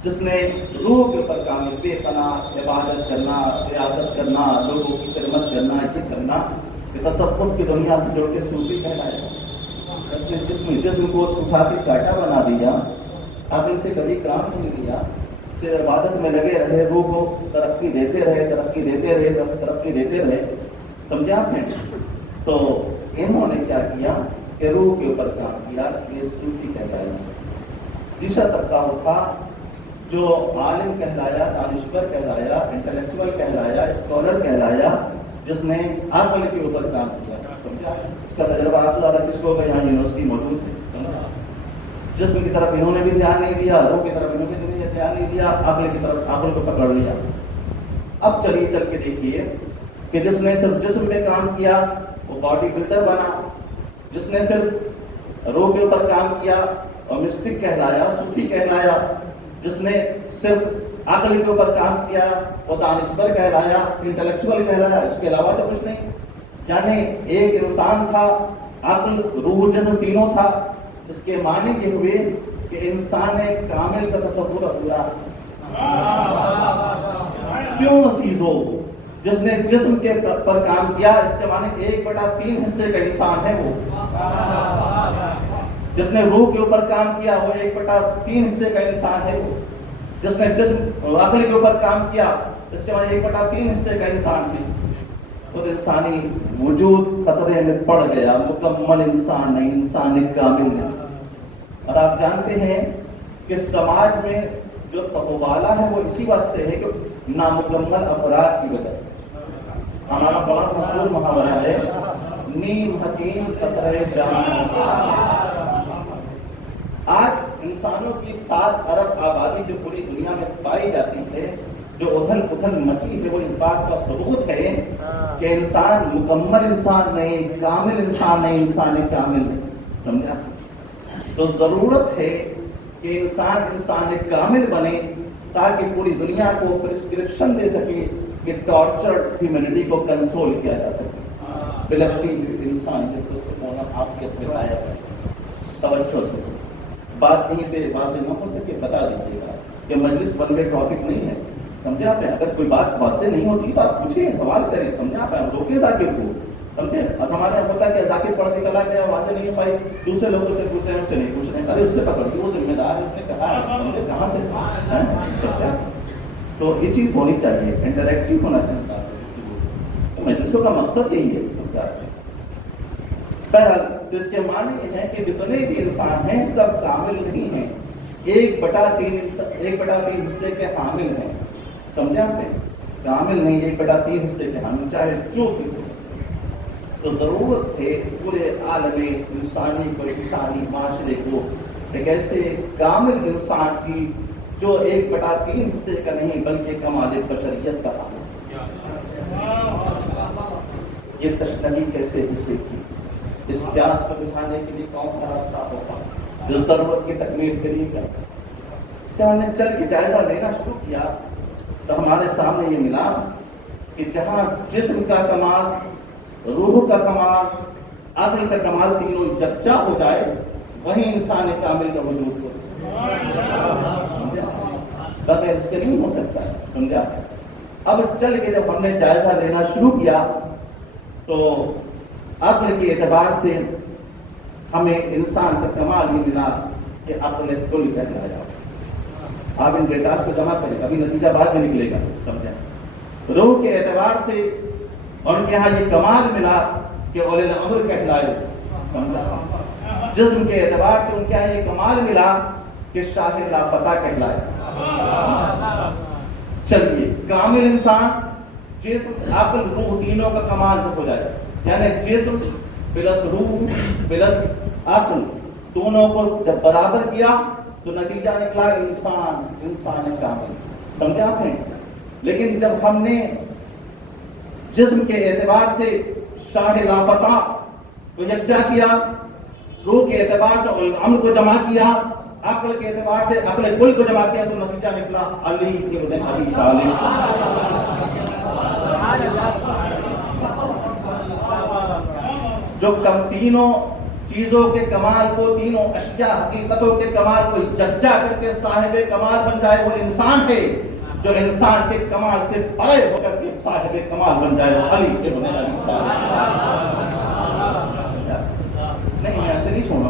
جس نے روح کے اوپر کام کیا، بے پناہ عبادت کرنا، ریاضت کرنا، لوگوں کی خدمت کرنا، یہ کرنا، کہ تصوف کی دنیا سے جوڑ کے صوفی کہلائے. اس نے جسم کو سکھا کے کاٹا بنا دیا، عقل سے کبھی کام نہیں لیا، صرف عبادت میں لگے رہے، روح کو ترقی دیتے رہے، سمجھا آپ نے؟ تو انہوں نے کیا کیا کہ روح کے اوپر کام کیا، اس لیے صوفی کہلایا۔ تیسرا طبقہ وہ تھا جو عالم کہلایا، دانشور کہلایا، انٹلیکچوئل کہلایا، اسکالر کہلایا، جس نے عقل کے اوپر کام کیا، سمجھا؟ اس کا تجربہ آپ سے زیادہ کس کو کہ یہاں یونیورسٹی موجود ہے۔ جسم کی طرف انہوں نے بھی دھیان نہیں دیا، روح کی طرف انہوں نے بھی دھیان نہیں دیا، عقل کی طرف عقل کو پکڑ لیا۔ اب چلیے چل کے دیکھیے کہ جس نے صرف جسم پہ کام کیا وہ باڈی بلڈر بنا، جس نے صرف روح کے اوپر کام کیا اور مسٹک کہلایا، صوفی کہلایا، جس نے صرف عقل کے اوپر کام کیا وہ دانشور کہلایا، انٹلیکچوئل کہلایا، اس کے علاوہ تو کچھ نہیں۔ یعنی ایک انسان تھا، عقل، روح، جسم تینوں تھا۔ اس کے معنی یہ ہوئے کہ انسان کامل کا تصور ادھورا۔ کیوں عزیزو؟ جس نے جسم کے پر کام کیا، اس کے معنی 1/3 حصے کا انسان ہے وہ۔ جس نے روح کے اوپر کام کیا وہ 1/3 حصے کا انسان ہے وہ۔ جس نے جسم عقل کے اوپر کام کیا، اس کے معنی 1/3 حصے کا انسان ہے۔ تو انسانی وجود خطرے میں پڑ گیا، مکمل انسان نہیں، انسان کامل نہیں۔ اور آپ جانتے ہیں کہ سماج میں جو تقوالا ہے وہ اسی واسطے ہے کہ نامکمل افراد کی وجہ سے۔ ہمارا بڑا مشہور محاورہ ہے، نیم حکیم قطرے جان۔ آج انسانوں کی 7 ارب آبادی جو پوری دنیا میں پائی جاتی ہے، جو ادھل پتھل مچی ہے، وہ اس بات کا ثبوت ہے کہ انسان مکمل انسان نہیں، کامل انسان نہیں، انسان کامل نہیں، سمجھا؟ تو ضرورت ہے کہ انسان کامل بنے تاکہ پوری دنیا کو پرسکرپشن دے سکے کہ ٹارچرڈ ہیومینٹی کو کنسول کیا جا سکے، بلکہ انسان کے سکون عافیت میں لایا جا سکے۔ توجہ سے بات نہیں پہ واضح نہ ہو سکے بتا دیجیے گا کہ مجلس ون وے ٹرافک نہیں ہے، سمجھا آپ؟ اگر کوئی بات واضح نہیں ہوتی تو آپ پوچھیں، سوال کریں، سمجھا آپ؟ روکے ذاکر کو، سمجھے؟ اب ہمارے یہاں پتا کہ ذاکر پڑھ کے چلا گیا، واضح نہیں پائی، دوسرے لوگوں سے پوچھ رہے ہیں، اس سے نہیں پوچھ رہے ہیں، ارے اس سے پکڑیے، وہ ذمہ دار ہے، اس نے کہا ہے، سمجھے؟ کہاں سے؟ تو یہ چیز ہونی چاہیے، انٹریکٹیو ہونا چاہتا ہے۔ تو مجلسوں کا مقصد یہی ہے، سمجھا؟ بہرحال اس کے معنی یہ ہے کہ جتنے بھی انسان ہیں سب کامل نہیں ہیں، 1/3 حصے کے حامل ہیں، سمجھا آپ نے؟ کامل نہیں، 1/3 حصے کے حامل، چاہے جو بھی ہو سکے۔ تو ضرورت ہے پورے عالم انسانی کو، انسانی معاشرے کو ایک ایسے کامل انسان کی جو 1/3 حصے کا نہیں بلکہ کمال بشریت کا حامل۔ یہ تشنگی کیسے حصے کی، اس پیاس کو بجھانے کے لیے کون سا راستہ ہوتا جو ضرورت کی تکمیل کے لیے کیا؟ ہم نے چل کے جائزہ لینا شروع کیا تو ہمارے سامنے یہ ملا کہ جہاں جسم کا کمال، روح کا کمال، عقل کا کمال تینوں یکجا ہو جائے وہیں انسان کامل کا وجود ہو۔ بغیر اس کے نہیں ہو سکتا، سمجھا؟ اب چل کے جب ہم نے جائزہ لینا شروع کیا تو عقل کے اعتبار سے ہمیں انسان کا کمال یہ ملا کہ عقل کل کہلایا۔ آپ ان ڈیٹاز کو جمع کریں، ابھی نتیجہ بعد میں نکلے گا، سمجھا؟ روح کے اعتبار سے ان کے یہاں یہ کمال ملا کہ اولی الامر کہلائے، سمجھا؟ جسم کے اعتبار سے ان کے یہاں یہ کمال ملا کہ شاہ لافتہ کہلائے۔ چلیے کامل انسان جسم، عقل، روح تینوں کا کمال ہو جائے، یعنی جسم پلس روح پلس عقل دونوں کو جب برابر کیا تو نتیجہ نکلا انسان کامل، سمجھا آپ نے؟ لیکن جب ہم نے جسم کے اعتبار سے شاہ لافتہ کو یکجا کیا، روح کے اعتبار سے الامر کو جمع کیا، عقل کے اعتبار سے عقل کل کو جمع کیا تو نتیجہ نکلا علی ابن ابی طالب۔ جو تینوں چیزوں کے کمال کو، تینوں اشیاء حقیقتوں کے کمال کو یکجا کر کے صاحب کمال بن جائے وہ انسان ہے، جو انسان کے کمال سے پرے ہو کر کے صاحب کمال بن جائے وہ علی ابن ابی طالب۔ نہیں میں ایسے نہیں چھوڑا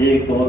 1 2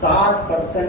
7%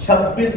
26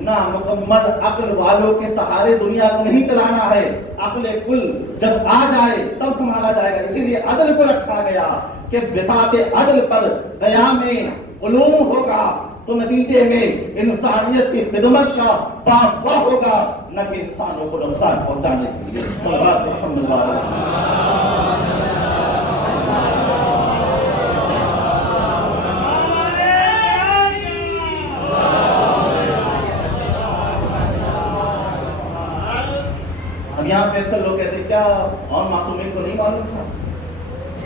نہ مکمل عقل والوں کے سہارے دنیا کو نہیں چلانا ہے، عقل کل جب آ جائے تب سنبھالا جائے گا۔ اسی لیے عدل کو رکھا گیا کہ بساط عدل پر قیام علوم ہوگا تو نتیجے میں انسانیت کی خدمت کا باب ہوگا، نہ کہ انسانوں کو نقصان پہنچانے کے لیے۔ صلوات محمد علیہ۔ یہاں پہ اکثر لوگ کہتے ہیں کیا اور معصومین کو نہیں معلوم تھا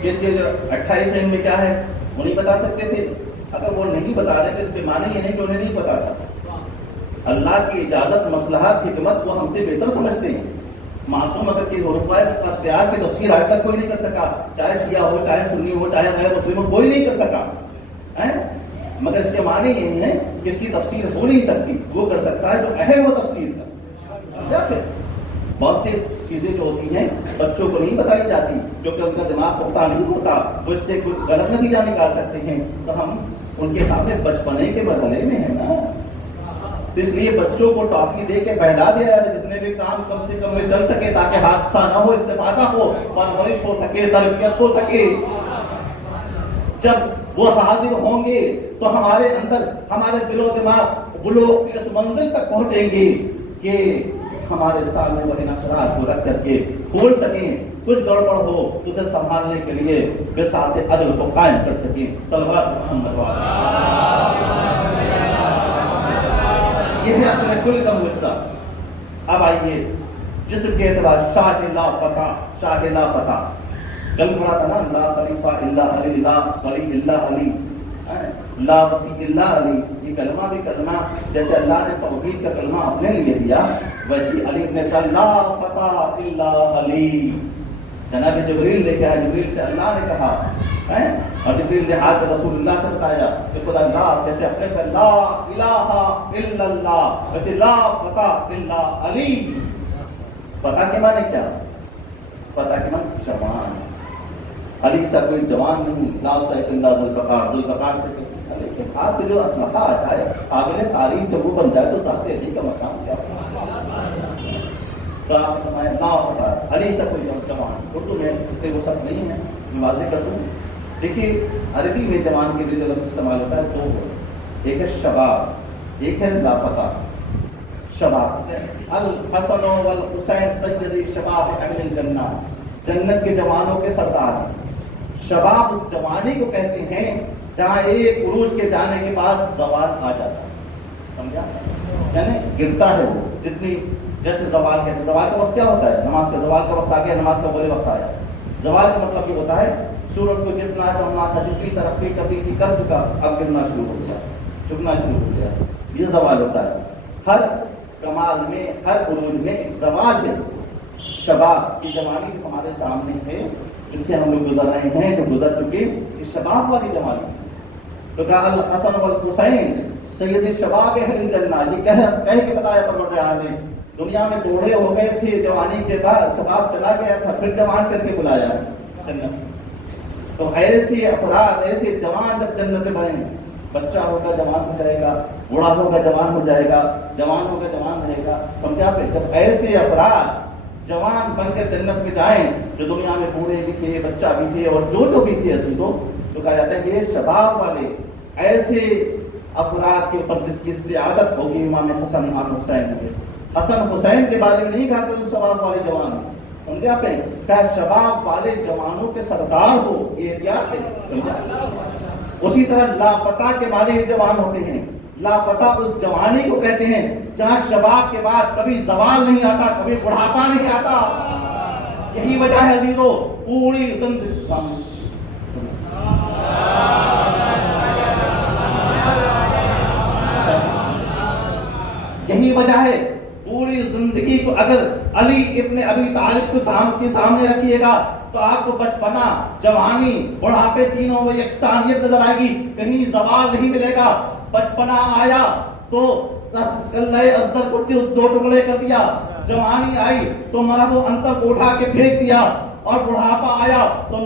کہ اس کے جو 28 میں کیا ہے وہ نہیں بتا سکتے تھے؟ اگر وہ نہیں بتا رہے تو اس کے معنی یہ نہیں کہ انہیں نہیں پتا تھا۔ اللہ کی اجازت، مصلحت، حکمت وہ ہم سے بہتر سمجھتے ہیں۔ معصوم اگر کی ضرورت اختیار کی تفسیر آج تک کوئی نہیں کر سکا، چاہے شیعہ ہو، چاہے سنی ہو، چاہے غیر مسلم ہو، کوئی نہیں کر سکا۔ مگر اس کے معنی یہ ہے کہ اس کی تفسیر ہو نہیں سکتی، وہ کر سکتا ہے جو اہم ہو تفسیر کا۔ یا پھر بہت سی چیزیں جو ہوتی ہیں بچوں کو نہیں بتائی جاتی، جو کہ ان کا دماغ پختہ نہیں ہوتا، وہ اس سے کوئی غلط نتیجہ نکال سکتے ہیں، تو ہم ان کے سامنے بچپنے کے بدلے میں ہیں نا۔ تو اس لیے بچوں کو ٹافی دے کے بہلا دیا جائے، جتنے بھی کام کم سے کم میں چل سکے تاکہ حادثہ نہ ہو، استفادہ ہو، پرورش ہو سکے، تربیت ہو سکے۔ جب وہ حاضر ہوں گے تو ہمارے اندر، ہمارے دل و دماغ بلوغ اس منزل تک پہنچیں گے کہ ہمارے سامنے وہ انحصارات کو رکھ کر کے کھول سکیں، کچھ گڑبڑ ہو تو اسے سنبھالنے کے لیے بساط عدل کو قائم کر سکیں۔ صلوات محمد یہ ہے اپنے کل کا مقصد۔ اب آئیے جسم کے اعتبار شاہ لا فتح، شاہ لا فتح کل پڑھا تھا نا، لا خلیفہ الا علی، لا ولی الا علی، لا وسیع الا علی۔ یہ کلمہ بھی کلمہ جیسے اللہ نے توحید کا کلمہ اپنے لیے دیا، ویسے علی نے کہا لا فتح الا علی۔ جناب جبریل لے کے آیا، جبریل سے اللہ نے کہا، اور جبریل نے ہاتھ رسول اللہ سے بتایا کہ خدا اللہ جیسے اپنے پر لا الہ الا اللہ، ویسے لا فتح الا علی۔ فتح کے معنی کیا؟ فتح کے معنی جوان۔ علی سا کوئی جوان نہیں، لا سیف اللہ ذوالفقار، ذوالفقار سے کسی، لیکن آپ کے جو اسلحہ آ جائے قابل تعریف جب وہ بن جائے تو ذات علی کا مقام کیا ہے؟ لا فتح علی سا کوئی جوان۔ اردو میں اتنے وہ سب نہیں ہے، میں واضح کر دوں۔ دیکھیے عربی میں جوان کے لیے جو لفظ استعمال ہوتا ہے دو ہے، ایک ہے شباب، ایک ہے لاپتہ۔ شباب الحسن والحسین سید شباب اہل الجنہ، جنت کے جوانوں کے سردار ہیں۔ شباب اس جوانی کو کہتے ہیں جہاں ایک عروج کے جانے کے بعد زوال آ جاتا ہے، سمجھا؟ یعنی گرتا ہے وہ، جتنی جیسے زوال کہتے ہیں۔ زوال کا وقت کیا ہوتا ہے؟ نماز کا زوال کا وقت آ گیا، نماز کا بڑے وقت آیا۔ زوال کا مطلب یہ ہوتا ہے سورج کو جتنا چڑھنا تھا، جتنی ترقی کبھی تھی کر چکا، اب گرنا شروع ہو گیا، جھکنا شروع ہو گیا، یہ زوال ہوتا ہے۔ ہر کمال میں، ہر عروج میں ایک زوال ہے۔ شباب کی جوانی ہمارے سامنے ہے، جس سے ہم لوگ گزر رہے ہیں، جو گزر چکے، اس شباب والی جوانی۔ تو کہا الحسن والحسین سید شباب اہل الجنہ، یہ کہہ کے بتایا پروردگار نے۔ دنیا میں بوڑھے ہو گئے تھے جوانی کے بعد، شباب چلا گیا تھا، پھر جوان کر کے بلایا جنت۔ تو ایسے افراد، ایسے جوان جب جنت میں بڑھیں، بچہ ہوگا جوان ہو جائے گا، بوڑھا ہوگا جوان ہو جائے گا، جوان ہوگا جوان رہے گا، سمجھا پہ؟ جب ایسے افراد جوان بن کے جنت میں جائیں، جو دنیا میں بوڑھے بھی تھے، بچہ بھی تھے، اور جو بھی تھے اصل تو کہا جاتا ہے یہ شباب والے ایسے افراد کے اوپر جس کی سعادت ہوگی امام حسن امام حسین ہوگے۔ حسن حسین کے بارے میں نہیں کہا کہ شباب والے جوان ہیں، سمجھا پہ؟ کہا شباب والے جوانوں کے سردار ہو، یہ احتیاط ہے، سمجھا؟ اسی طرح لاپتہ کے معنی جوان ہوتے ہیں۔ لاپتہ اس جوانی کو کہتے ہیں جہاں شباب کے بعد کبھی زوال نہیں آتا، کبھی بڑھاپا نہیں آتا۔ یہی وجہ ہے عزیزو پوری زندگی، یہی وجہ ہے پوری زندگی کو اگر علی ابن ابی طالب کو سامنے رکھیے گا تو آپ کو بچپنا، جوانی، بڑھاپے تینوں میں یکسانیت نظر آئے گی، کہیں زوال نہیں ملے گا۔ بچپنا آیا تو کلہ ازدر کو دو ٹکڑے کر دیا، جوانی آئی تو مرب و انتر کو اٹھا کے پھینک دیا، اور بڑھاپا آیا تو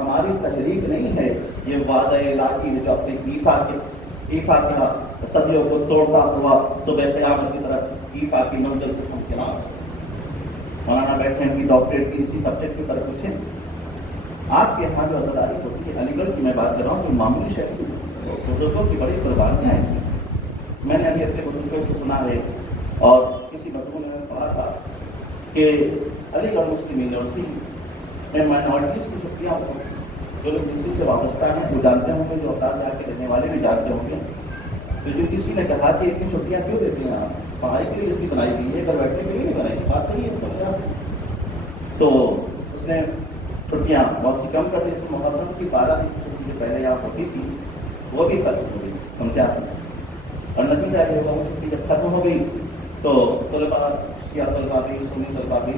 ہماری تحریک نہیں ہے، یہ وعدہ الہی ہے جو اپنے ایفا کے صدیوں کو توڑتا ہوا صبح قیامت کی طرف ایفا کی منزل سے ہم کنار۔ مولانا بیٹھے ہیں کہ ڈاکٹریٹ کی اسی سبجیکٹ کی طرف پوچھیں، آپ کے یہاں جو عزاداری ہوتی ہے، علی گڑھ کی میں بات کر رہا ہوں، کہ معمولی شہری بزرگوں کی بڑی قربانیاں ہیں۔ میں نے ابھی اپنے بزرگوں سے سنا ہے اور کسی مضمون میں پڑھا تھا کہ علی گڑھ مسلم یونیورسٹی میں مائنورٹیز کی چھٹیاں ہوتی ہیں، جو لوگ کسی سے وابستہ ہیں وہ جانتے ہوں گے، جو افراد جا کے رہنے والے بھی جانتے ہوں گے۔ تو جو کسی نے کہا کہ اتنی چھٹیاں کیوں دیتی ہیں آپ، پڑھائی کے لیے اس کی بنائی گئی ہے، گھر بیٹھنے کے لیے نہیں بنائی، بات صحیح ہے سمجھا۔ تو اس نے چھٹیاں بہت سی کم کر دی، محرم کی 12 دن کی چھٹی جو پہلے یہاں ہوتی تھی وہ بھی ختم ہو گئی، سمجھا۔ اور نتیجہ یہ ہوگا وہ چھٹی جب ختم ہو گئی تو طلباء، شیعہ طلباء بھی، سنی طلباء بھی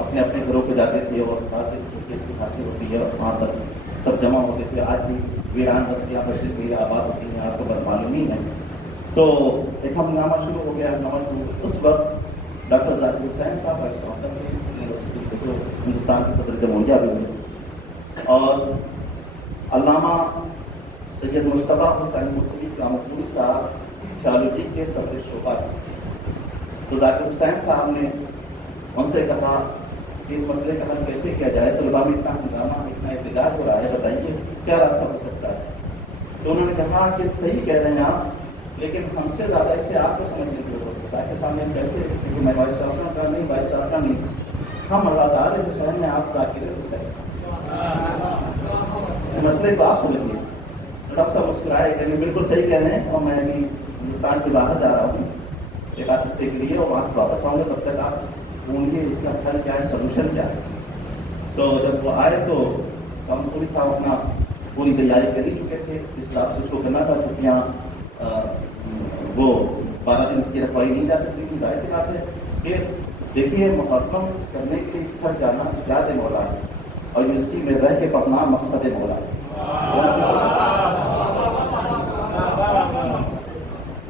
اپنے اپنے گھروں پہ جاتے تھے اور چھٹی اچھی خاصی ہوتی ہے اور وہاں پر سب جمع ہوتے تھے۔ آج بھی ویران بستیاں مسجد بھی آباد ہوتی ہیں، آپ کو بس معلوم ہی ہے۔ تو ایک ہم نامہ شروع ہو گیا، نامہ شروع اس وقت ڈاکٹر ذاکر حسین صاحب وائس چانسلر یونیورسٹی کے جو ہندوستان کے صدر جمہوریہ بھی ہوئے، اور علامہ سید مشتبہ حسین مسلم رامپوری صاحب شالوجی کے صدر شعبہ تھے۔ تو ذاکر حسین صاحب نے ان سے کہا کہ اس مسئلے کا حل کیسے کیا جائے، طلباء میں اتنا ہنگامہ، اتنا احتجاج ہو رہا ہے، بتائیے کیا راستہ ہو سکتا ہے۔ تو انہوں نے کہا کہ صحیح کہہ رہے ہیں آپ، لیکن ہم سے زیادہ اس سے آپ کو سمجھنے کی ضرورت ہے۔ تاکہ سامنے کیسے، کیونکہ میں وائس چانسلر کا نہیں، وائس چانسلر کا نہیں، ہم عزادار حسین ہیں، آپ ذاکر حسین، اس مسئلے کو آپ سمجھیے۔ ڈاکٹر صاحب مسکرائے کہ بالکل صحیح کہہ رہے ہیں، اور میں ابھی ہندوستان کے باہر جا رہا ہوں ایک آدھ ہفتے کے لیے، اور وہاں سے واپس آؤں گا، تب تک آپ ڈھونڈیے اس کا حل کیا ہے، سولوشن کیا ہے۔ تو جب وہ آئے تو ہم پولیس صاحب اپنا پوری تیاری کر ہی چکے تھے، اس حساب سے اس کو کرنا تھا۔ چھٹیاں وہ 12 دن کی رکھوائی نہیں جا سکتی تھی، ظاہر سی بات ہے کہ دیکھیے محرم کرنے کے لیے گھر جانا یاد مولا ہے، اور یونیورسٹی میں رہ کے پڑھنا مقصد مولا ہے۔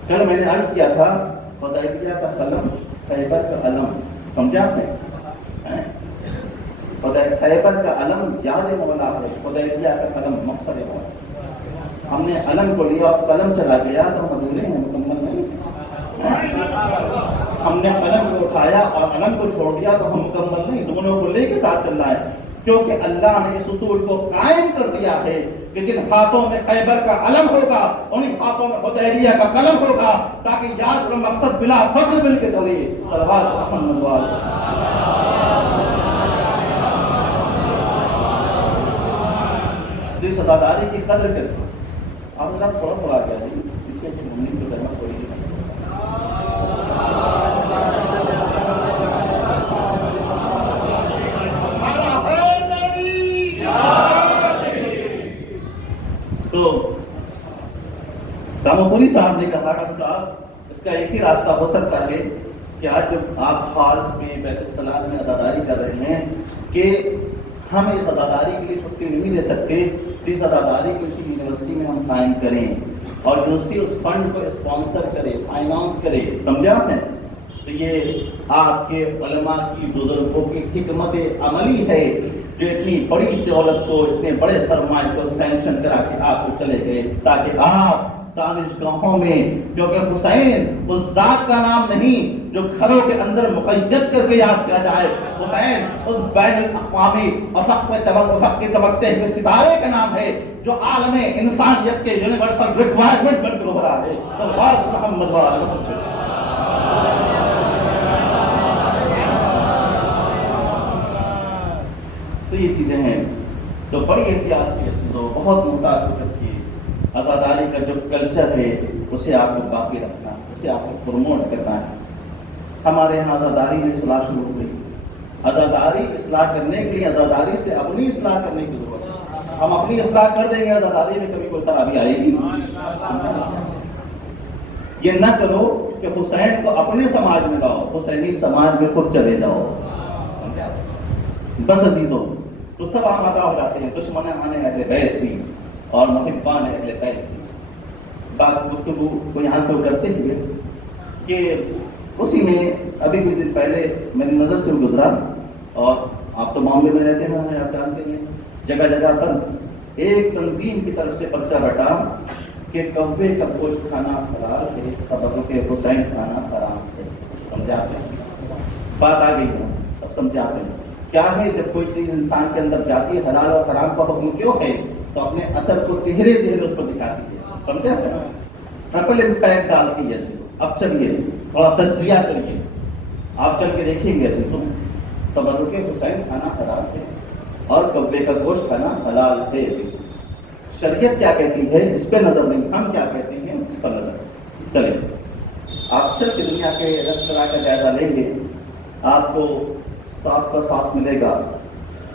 کل میں نے عرض کیا تھا حدیبیہ کا قلم، خیبر کا علم، سمجھا آپ نے؟ خیبر کا علم یاد مولا ہے، حدیبیہ کا قلم مقصد مولا ہے۔ ہم نے علم کو لیا اور قلم چلا گیا تو ہم ادھورے ہیں، مکمل نہیں۔ ہم نے قلم کو اٹھایا اور علم کو چھوڑ دیا تو ہم مکمل نہیں، دونوں کو لے کے ساتھ چلنا ہے، کیونکہ اللہ نے اس اصول کو قائم کر دیا ہے کہ جن ہاتھوں میں خیبر کا علم ہوگا انہیں ہاتھوں میں حدیبیہ کا قلم ہوگا، تاکہ یاد اور مقصد بلا فصل مل کے چلے۔ صلوات محمد جس عزاداری کی قدر کرتے آپ نے تھوڑا تھوڑا گیا جی پیچھے گھومنے کی کرنا تھوڑی جی۔ تو رامپوری صاحب نے کہا ڈاکٹر صاحب اس کا ایک ہی راستہ ہو سکتا ہے کہ آج جب آپ ہالس میں بیت الصلاۃ میں عزاداری کر رہے ہیں کہ ہم اس عزاداری کے لیے چھٹی نہیں دے سکتے، اس عزاداری کو اسی یونیورسٹی میں ہم قائم کریں اور یونیورسٹی اس فنڈ کو اسپانسر کرے، فائنانس کرے، سمجھا آپ نے؟ تو یہ آپ کے علماء کی، بزرگوں کی حکمت عملی ہے جو اتنی بڑی دولت کو، اتنے بڑے سرمایہ کو سینکشن کرا کے آپ کو چلے گئے، تاکہ آپ دانشگاہوں میں، کیونکہ حسین اس ذات کا نام نہیں جو گھروں کے اندر مقید کر کے یاد کیا جائے، حسین اس بین الاقوامی افق کے چمکتے ہوئے ستارے کا نام ہے جو عالم انسانیت کے یونیورسل ریکوائرمنٹ بن کر ابھرا ہے۔ صلوات محمد وعلیہ۔ تو یہ چیزیں ہیں تو بڑی احتیاط سے بہت محتاط ہو کر کے عزاداری کا جو کلچر ہے اسے آپ کو باقی رکھنا ہے، اسے آپ کو پروموٹ کرنا ہے۔ ہمارے یہاں عزاداری میں اصلاح شروع ہو گئی۔ عزاداری اصلاح کرنے کے لیے عزاداری سے اپنی اصلاح کرنے کی ضرورت ہے۔ ہم اپنی اصلاح کر دیں گے، عزاداری میں کبھی کوئی خرابی آئے گی؟ یہ نہ کرو کہ حسین کو اپنے سماج میں لاؤ، حسینی سماج میں خود چلے جاؤ۔ بس عزیزوں تو سب آمادہ ہو جاتے ہیں، دشمن اہل بیت بھی اور محبان اہل بیت بھی۔ بات گفتگو کو یہاں سے اجڑتے ہوئے کہ اسی میں ابھی کچھ دن پہلے میری نظر سے گزرا، اور آپ تو معاملے میں رہتے ہیں، آپ جانتے ہیں جگہ جگہ پر ایک تنظیم کی طرف سے پرچہ بٹا کہ کوے کا گوشت کھانا حلال ہے، تبرک حسین کھانا حرام ہے. سمجھا آپ نے؟ بات آ گئی ہے، اب سمجھا آپ نے کیا ہے. جب کوئی چیز انسان کے اندر جاتی ہے، حلال اور حرام کا حکم کیوں ہے، تو اپنے اثر کو دھیرے دھیرے اس پر دکھاتی ہے. سمجھا آپ نے؟ پہلے پیک ڈالتی ہے جیسے. اب چلیے تھوڑا تجزیہ کریے، آپ چل کے دیکھیں گے ایسے تو تبرک حسین کھانا حرام ہے اور کوے کا گوشت کھانا حلال ہے. شریعت کیا کہتی ہے اس پہ نظر نہیں، ہم کیا کہتے ہیں اس پر نظر. چلیں آپ چل کے دنیا کے ریستوراں کا جائزہ لیں گے، آپ کو سانپ کا سانس ملے گا،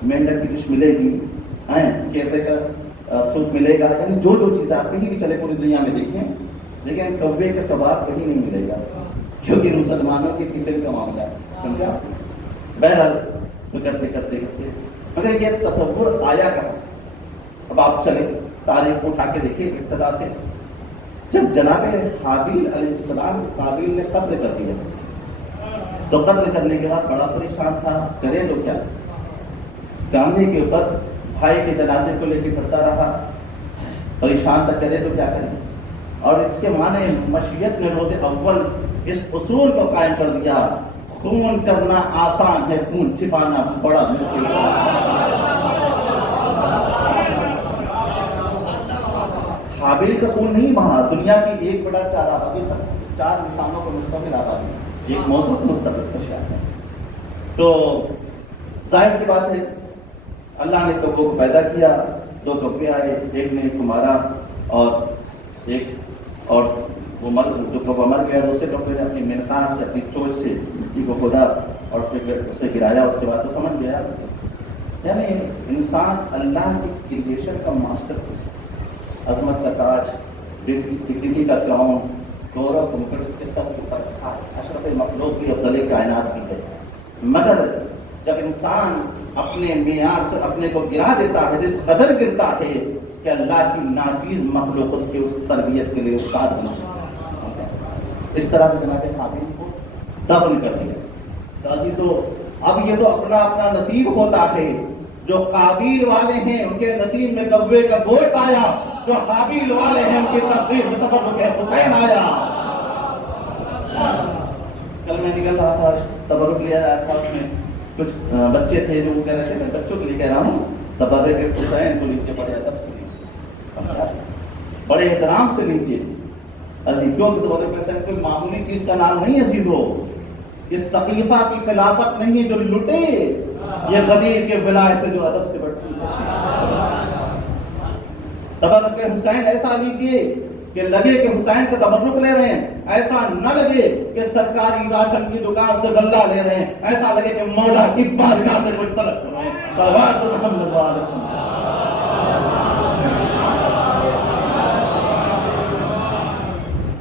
مینڈک کی ڈش ملے گی، کیرے کا سوپ ملے گا، یعنی جو جو چیزیں آپ کہیں بھی چلے پوری دنیا میں دیکھیں، لیکن کوے کا کباب کہیں نہیں ملے گا، کیونکہ مسلمانوں کے کچن کا معاملہ ہے. سمجھا؟ بہرحال کرتے کرتے کرتے مگر یہ تصور آیا کہاں سے. اب آپ چلیں تاریخ کو اٹھا کے دیکھیں ابتدا سے. جب جناب حابیل علیہ السلام قابیل نے قتل کر دیا تو قتل کرنے کے بعد بڑا پریشان تھا، کرے تو کیا. کاندھے کے اوپر بھائی کے جنازے کو لے کے پھرتا رہا، پریشان تھا، کرے تو کیا کرے. اور اس کے معنی مشیت نے روز اول اس اصول کو قائم کر دیا، خون کرنا آسان ہے، خون چھپانا بڑا مشکل ہے. حابیل کا خون نہیں بہا، دنیا کی 1/4 آبادی تک 4 نشانوں پر مشتمل آبادی، ایک موضوع مستقل کر دیا ہے. تو ظاہر سی بات ہے اللہ نے کوے کو پیدا کیا، 2 کوے آئے، ایک نے کو مارا اور وہ جو کوہ مر گیا، دوسرے کوے نے اپنی منقار سے اپنی چوچ سے مٹی کو کھودا اور اسے گرایا. اس کے بعد تو سمجھ گیا یعنی انسان اللہ کی کریشن کا ماسٹر پیس، عظمت کا تاج، ڈگنیٹی کا کراؤن، گورو کو مکٹ اس کے سر کے اوپر اشرف مخلوق کی افضل کائنات کی ہے. مگر جب انسان اپنے معیار سے اپنے کو گرا دیتا ہے، اس قدر گرتا ہے کہ اللہ کی ناچیز مخلوق اس کے اس تربیت کے لیے استاد بنا. اس طرح سے جناب حابیل کو دفن کر دیا. تو اب یہ تو اپنا اپنا نصیب ہوتا ہے. جو قابیل والے ہیں ان کے نصیب میں کوے کا گوشت آیا، جو حابیل والے ہیں ان کی تقریر میں تبرک حسین آیا. کل میں نکل رہا تھا، تبرک لیا جایا تھا، اس میں کچھ بچے تھے جو کہہ رہے تھے، میں بچوں کے لیے کہہ رہا ہوں تبرک حسین کو لکھ کے بڑے ادب سے لیجیے، بڑے احترام سے لیجیے. کیوں کہ تبرک حسین کوئی معمولی چیز کا نام نہیں عزیزو، اس صحیفہ کی خلافت نہیں جو لٹے، یہ غدیر کے ولایت جو ادب سے بڑھتی ہے. تبرک حسین ایسا لیجیے کہ لگے کہ حسین کا تبرک لے رہے ہیں، ایسا نہ لگے کہ سرکاری راشن کی دکان سے غلہ لے رہے ہیں، ایسا لگے کہ مولا کی بارگاہ سے کوئی طلب کر رہے ہیں. صلوات محمد علیہ.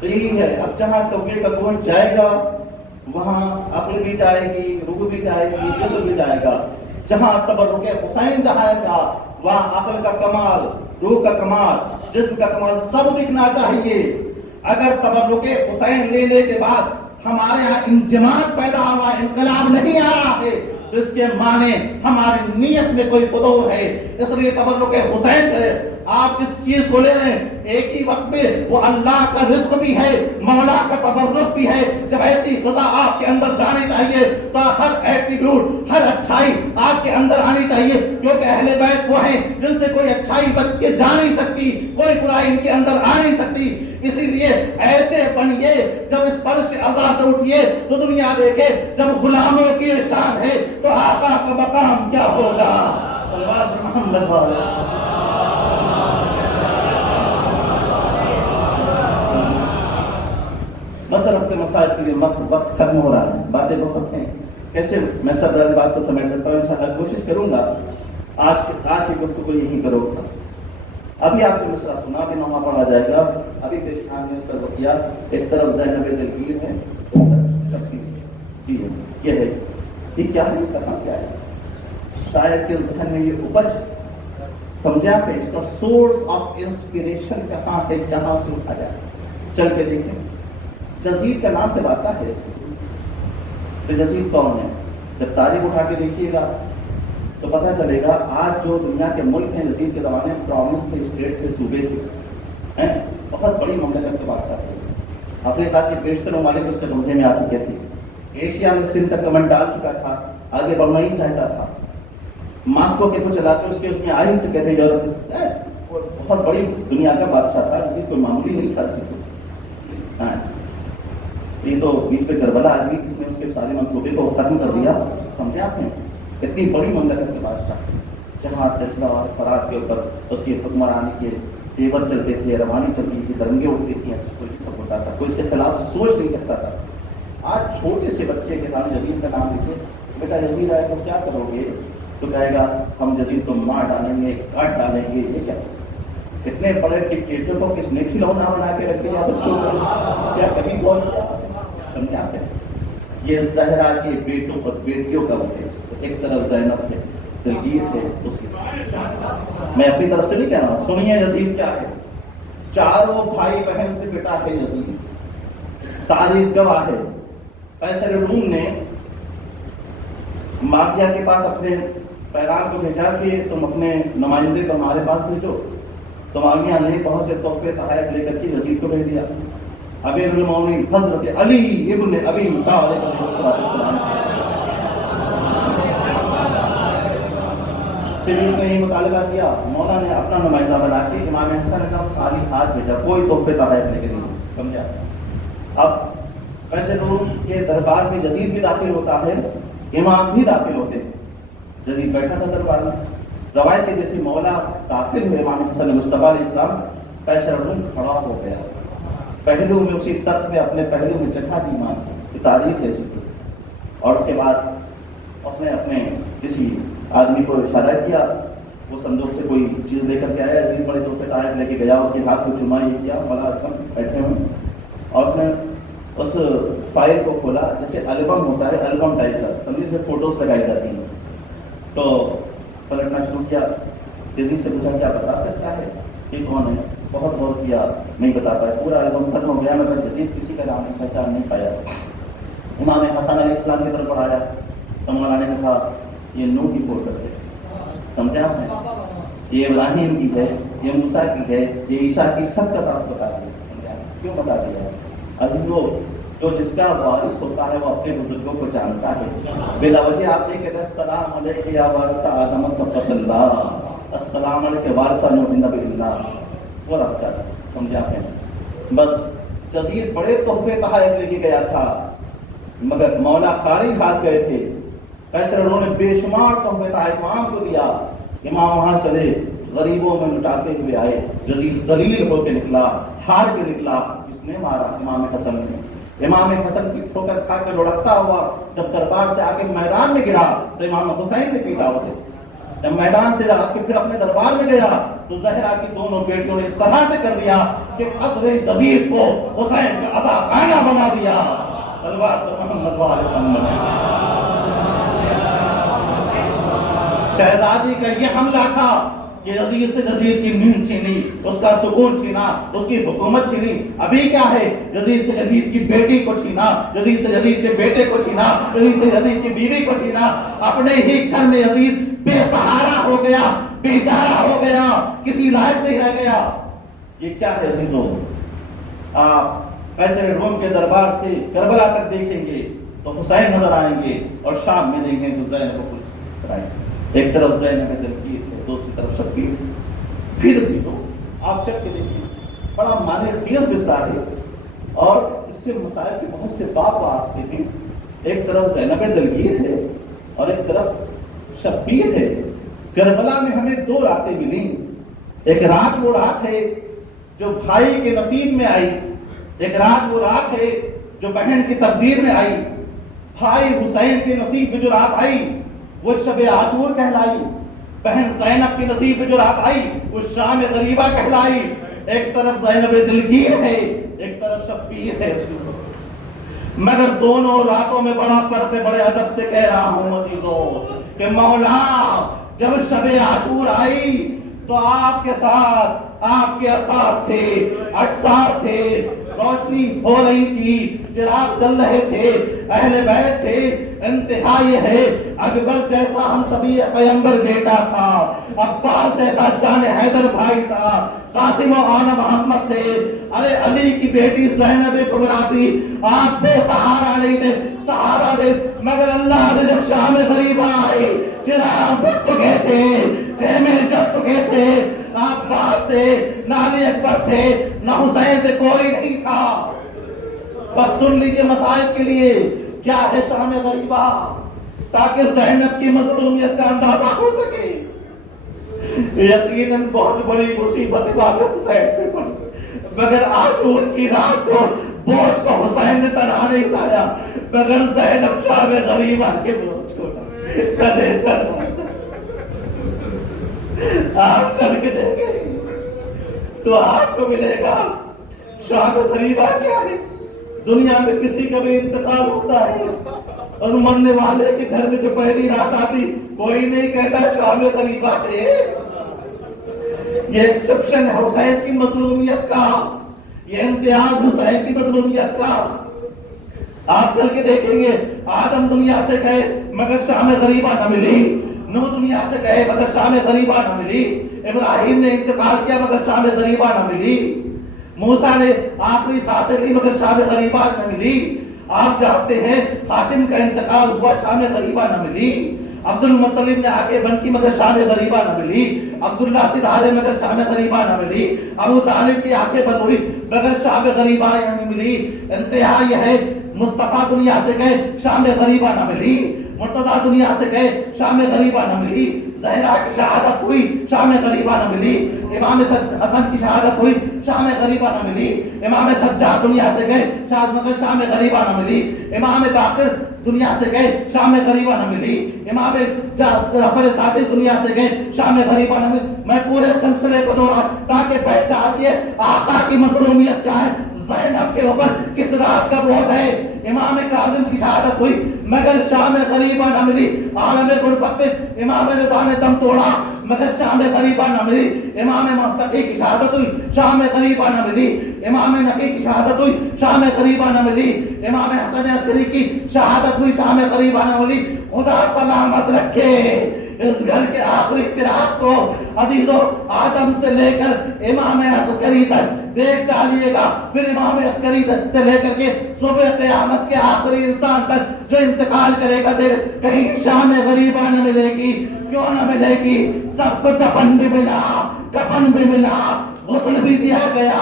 یہی ہے. اب جہاں کوے کا گوشت جائے گا وہاں عقل بھی جائے گی، روح بھی جائے گی، جسم بھی جائے گا. جہاں تبرک حسین جائے گا وہاں عقل کا کمال، روح کا کمال، جسم کا کمال سب دکھنا چاہیے. اگر تبرک حسین لینے کے بعد ہمارے یہاں انجماد پیدا ہوا، انقلاب نہیں آ رہا ہے، اس کے معنی ہماری نیت میں کوئی فطور ہے. اس لیے تبرک حسین ہے. آپ جس چیز کو لے رہے ہیں ایک ہی وقت میں وہ اللہ کا رزق بھی ہے، مولا کا تبرک بھی ہے. جب ایسی غذا آپ کے اندر جانی چاہیے تو ہر ایٹیٹیوڈ، ہر اچھائی آپ کے اندر آنی چاہیے، کیونکہ اہل بیت وہ ہیں جن سے کوئی اچھائی بچ کے جا نہیں سکتی، کوئی برائی ان کے اندر آ نہیں سکتی. اسی لیے ایسے بنیے جب اس فرش عزا سے اٹھیے تو دنیا دیکھے. جب غلاموں کی شان ہے تو آقا کا مقام کیا ہوگا. صلوات محمد علیہ. بس اپنے مسائل کے لیے وقت ختم ہو رہا ہے، باتیں بہت ہیں، کیسے میں سب بات کو سمیٹ سکتا ہوں. انشاءاللہ کوشش کروں گا. آج کی گفتگو یہی کرو گا. ابھی آپ کو مسئلہ سنا بھی نامہ پڑھا جائے گا. ابھی پیش خان نے اس پر وقیہ ایک طرف زینب دلگیر ہے، جی یہ ہے، یہ کیا ہے، کہاں سے آیا؟ شاید کے ذہن میں یہ اپج سمجھا کہ اس کا سورس آف انسپریشن کہاں ہے، جہاں سے اٹھایا. چل کے دیکھیں. جزید کا نام جب آتا ہے تو جزید کون ہے؟ جب تاریخ اٹھا کے دیکھیے گا تو پتہ چلے گا آج جو دنیا کے ملک ہیں یزید کے زمانے میں پروونس تھے، اسٹیٹ تھے، صوبے تھے، بہت بڑی مملکت کے بادشاہ تھے. افریقہ کے بیشتر ممالک اس کے قبضے میں آ چکے تھے. ایشیا میں سندھ تک کمن ڈال چکا تھا، آگے بڑھنا ہی چاہتا تھا. ماسکو کے کچھ علاقے اس میں آ ہی چکے تھے. یورپ بہت بڑی دنیا کا بادشاہ تھا، کسی کوئی معمولی نہیں تھا. یہ تو بیچ پہ کربلا آ گئی جس نے اس کے سارے منصوبے کو ختم کر دیا. سمجھے آپ نے؟ اتنی بڑی مملکت کے بادشاہ جہاں تجزیہ اور فرات کے اوپر اس کی حکمرانی کے تیور چلتے تھے، روانی چلتی تھی، درنگیں اٹھتی تھیں، ایسا کوئی سب ہوتا تھا، کوئی اس کے خلاف سوچ نہیں سکتا تھا. آج چھوٹے سے بچے کے سامنے یزید کا نام لکھے، بیٹا یزید آئے تو کیا کرو گے؟ تو کہے گا ہم یزید کو مار ڈالیں گے، کاٹ ڈالیں گے. یہ کیا اتنے بڑے ڈکٹیٹر کو کس نے کھلونا بنا کے رکھ دیا بچوں کو؟ کیا کبھی غور کیا؟ سمجھاتے ہیں یہ زہرا کے بیٹوں اور بیٹیوں کا وجہ. ایک طرف زینب ہے، دلگیر ہے، میں اپنی طرف سے نہیں کہہ رہا ہوں. سنیے یزید کیا ہے. چاروں بھائی بہن سے بیٹا ہے یزید. تاریخ گواہ ہے. قیصر روم نے معاویہ کے پاس اپنے پیغام کو بھیجا کہ تم اپنے نمائندے کو ہمارے پاس بھیجو. تو معاویہ نے بہت سے تحفے تحائف لے کر کے یزید کو بھیج دیا. امیر المومنین حضرت علی ابن ابی طالب علیہ السلام سے بھی اس نے یہ مطالبہ کیا. مولا نے اپنا نمائندہ بنا کے امام حسن کا خالی ہاتھ بھیجا، کوئی تحفے تحائف لے کے نہیں. سمجھا؟ اب قیصر روم کے دربار میں یزید بھی داخل ہوتا ہے، امام بھی داخل ہوتے ہیں. یزید بیٹھا تھا دربار میں. روایت کے جیسے مولا داخل ہوئے امام حسن مصطفیٰ علیہ السلام، قیصر روم کھڑا ہو گیا. پہلو میں اسی تخت میں اپنے پہلو میں جگہ دی امام کی تاریخ ایسی تھی. اور اس کے بعد اس نے اپنے کسی آدمی کو اشارہ کیا، وہ صندوق سے کوئی چیز لے کر کے آیا. یزید بڑے تحفے تحائف لے کے گیا، اس کے ہاتھ کو چما یہ کیا، مولا بیٹھے ہوئے. اور اس نے اس فائل کو کھولا، جیسے البم ہوتا ہے، البم ٹائپ کا، سمجھے اس میں فوٹوز لگائی جاتی ہیں. تو پلٹنا شروع کیا. یزید سے پوچھا کیا بتا سکتا ہے یہ کون ہے؟ بہت غور کیا، نہیں بتا پایا. پورا البم ختم ہو گیا مگر یزید کسی کا نام پہچان نہیں پایا. امام حسن علیہ السلام کی طرف بڑھایا تو مولانا نے کہا یہ نوح کی فوٹو ہے. سمجھا آپ نے؟ یہ ابراہیم کی ہے، یہ موسیٰ کی ہے، یہ عیسیٰ کی، سب کا طرف بتا دیا. کیوں بتا دیا؟ ابھی وہ جو جس کا وارث ہوتا ہے وہ اپنے بزرگوں کو جانتا ہے. بلا وجہ آپ نے کہتے السلام علیکم یا وارث آدم صفۃ اللہ، السلام علیکم وارث نوح نبی اللہ. وہ رکھتا تھا. سمجھا ہے؟ بس یزید بڑے تحفے تحائف لے کے گیا تھا مگر مولا خالی ہاتھ گئے تھے. قیصر انہوں نے بے شمار تحفے تحائف امام کو دیا. امام وہاں چلے، غریبوں میں لٹاتے ہوئے آئے. یزید ذلیل ہو کے نکلا، ہار کے نکلا. کس نے مارا؟ امام حسن نے. امام حسن کی ٹھوکر کھا کے لڑکتا ہوا جب دربار سے آ کے میدان میں گرا تو امام حسین نے پیٹا اسے. جب میدان سے آ کے پھر اپنے دربار میں گیا تو زہرا کی دونوں بیٹیوں نے اس طرح سے کر دیا کہ قصر یزید کو حسین کا عزا خانہ بنا دیا. شہزادی کا یہ حملہ تھا کہ یزید سے یزید کی نیند چھینی، اس کا سکون چھینا، اس کی حکومت چھینی. ابھی کیا ہے؟ یزید سے یزید کی بیٹی کو چھینا، یزید سے یزید کے بیٹے کو چھینا، یزید سے یزید کی بیوی کو چھینا. اپنے ہی گھر میں یزید بے سہارا ہو گیا، بے چارہ ہو گیا، کسی لائق نہیں رہ گیا. یہ کیا ہے عزیزوں؟ آپ قیصر روم کے دربار سے کربلا تک دیکھیں گے تو حسین نظر آئیں گے، اور شام میں دیکھیں گے تو زینب کو کچھ کرائیں گے. ایک طرف زینب دلگیر ہے، دوسری طرف شبیر. پھر عزیزوں آپ چل کے دیکھیں، بڑا معنی خیز بسرا ہے اور اس سے مسائل کے بہت سے باب آتے ہیں. ایک طرف زینب دلگیر ہے اور ایک طرف شبیر ہے. کربلا میں ہمیں دو راتیں ملی. ایک رات وہ رات ہے جو بھائی کے نصیب میں آئی، ایک رات وہ رات ہے جو بہن کی تقدیر میں آئی. بھائی حسین کے نصیب میں جو رات آئی وہ شب عاشور کہلائی. بہن زینب کی نصیب میں جو رات آئی وہ شام غریبہ کہلائی. ایک طرف زینب دلگیر ہے، ایک طرف شبیر ہے. مگر دونوں راتوں میں بڑا فرق ہے. بڑے ادب سے کہہ رہا ہوں عزیزوں کہ مولا جب شب عاشور آئی تو آپ کے ساتھ آپ کے اصحاب تھے، اجساد تھے. روشنی ہو رہی تھی، چراغ جل رہے تھے، اہل بیت تھے، انتہا یہ ہے اکبر جیسا ہم سبھی پیغمبر بیٹا تھا، عباس جیسا جان حیدر بھائی تھا، قاسم و آن محمد تھے، ارے علی کی بیٹی زینب کبریٰ تھی، آپ بے سہارا نہیں تھے، سہارا دے، مگر اللہ نے جب شام غریبہ آئی، چراغ بجھ چکے تھے، خیمے جل چکے تھے، عباس تھے، نہ علی اکبر تھے، نہ حسین تھے، کوئی نہیں تھا۔ بس سن لیجیے مسائل کے لیے کیا ہے شام غریبہ، تاکہ زینب کی مظلومیت کا اندازہ ہو سکے۔ یقیناً بہت بڑی مصیبت واقع حسین پہ پڑی، مگر عاشور کی رات کو بوجھ کو حسین نے تنہا نہیں لایا، مگر زینب شام غریبہ کے بوجھ کو کدے تنہا۔ آپ چل کے دیکھیں تو آپ کو ملے گا شام غریبہ کیا ہے۔ دنیا میں کسی کا بھی انتقال ہوتا ہے اور مرنے والے کے گھر میں جو پہلی رات آتی، کوئی نہیں کہتا شام غریبہ ہے۔ یہ ایکسپشن ہے حسین کی مظلومیت کا، یہ امتیاز حسین کی مظلومیت کا۔ آپ چل کے دیکھیں گے، آدم دنیا سے گئے مگر شام غریبہ نہ ملی، نوح دنیا سے گئے مگر شام غریبہ نہ ملی، ابراہیم نے انتقال کیا مگر شام غریبہ نہ ملی، موسیٰ نے آخری سانسیں لی مگر شام غریبہ نہ ملی۔ آپ جانتے ہیں ہاشم کا انتقال ہوا، شام غریبہ نہ ملی۔ عبد المطلب نے آنکھیں بند کی مگر شام غریبہ نہ ملی، عبداللہ سدھارے مگر شام غریبہ نہ ملی، ابو طالب کی آنکھیں بند ہوئی مگر شام غریبہ نہ ملی۔ انتہا یہ ہے مصطفیٰ دنیا سے گئے شام غریبہ نہ ملی، مرتضیٰ دنیا سے گئے شام غریبہ نہ ملی، زہرا کی شہادت ہوئی شام غریبہ نہ ملی، امام حسن کی شہادت ہوئی شام غریبہ نہ ملی، امام سجاد دنیا سے گئے شاید مگر شام غریبہ نہ ملی، امام باقر دنیا سے گئے شام غریبہ نہ ملی، امام جعفر صادق دنیا سے گئے شام غریبہ نہ ملی۔ میں پورے سلسلے کو دوہرا تاکہ پہچانیے آقا کی مظلومیت کیا ہے، زینب کے اوپر کس رات کا بوجھ ہے۔ امام کاظم کی شہادت ہوئی مگر شام غریبہ نہ ملی، عالم غربت میں امام رضا نے دم توڑا مگر شام غریبہ نہ ملی، امام مرتقی کی شہادت ہوئی شام غریبہ نہ ملی، امام نقی کی شہادت ہوئی شام غریبہ نہ ملی، امام حسن عسکری کی شہادت ہوئی شام غریبہ نہ ملی۔ خدا سلامت رکھے اس گھر کے آخری چراغ کو عزیزو، آدم سے لے کر امام عسکری تک دیکھ ڈالیے گا، پھر امام عسکری سے لے کر کے صبح قیامت کے آخری انسان تک جو انتقال کرے گا، کہیں شام غریبہ نہ ملے گی۔ کیوں نہ ملے گی؟ سب کو دفن بھی ملا، کفن بھی ملا، غسل بھی دیا گیا،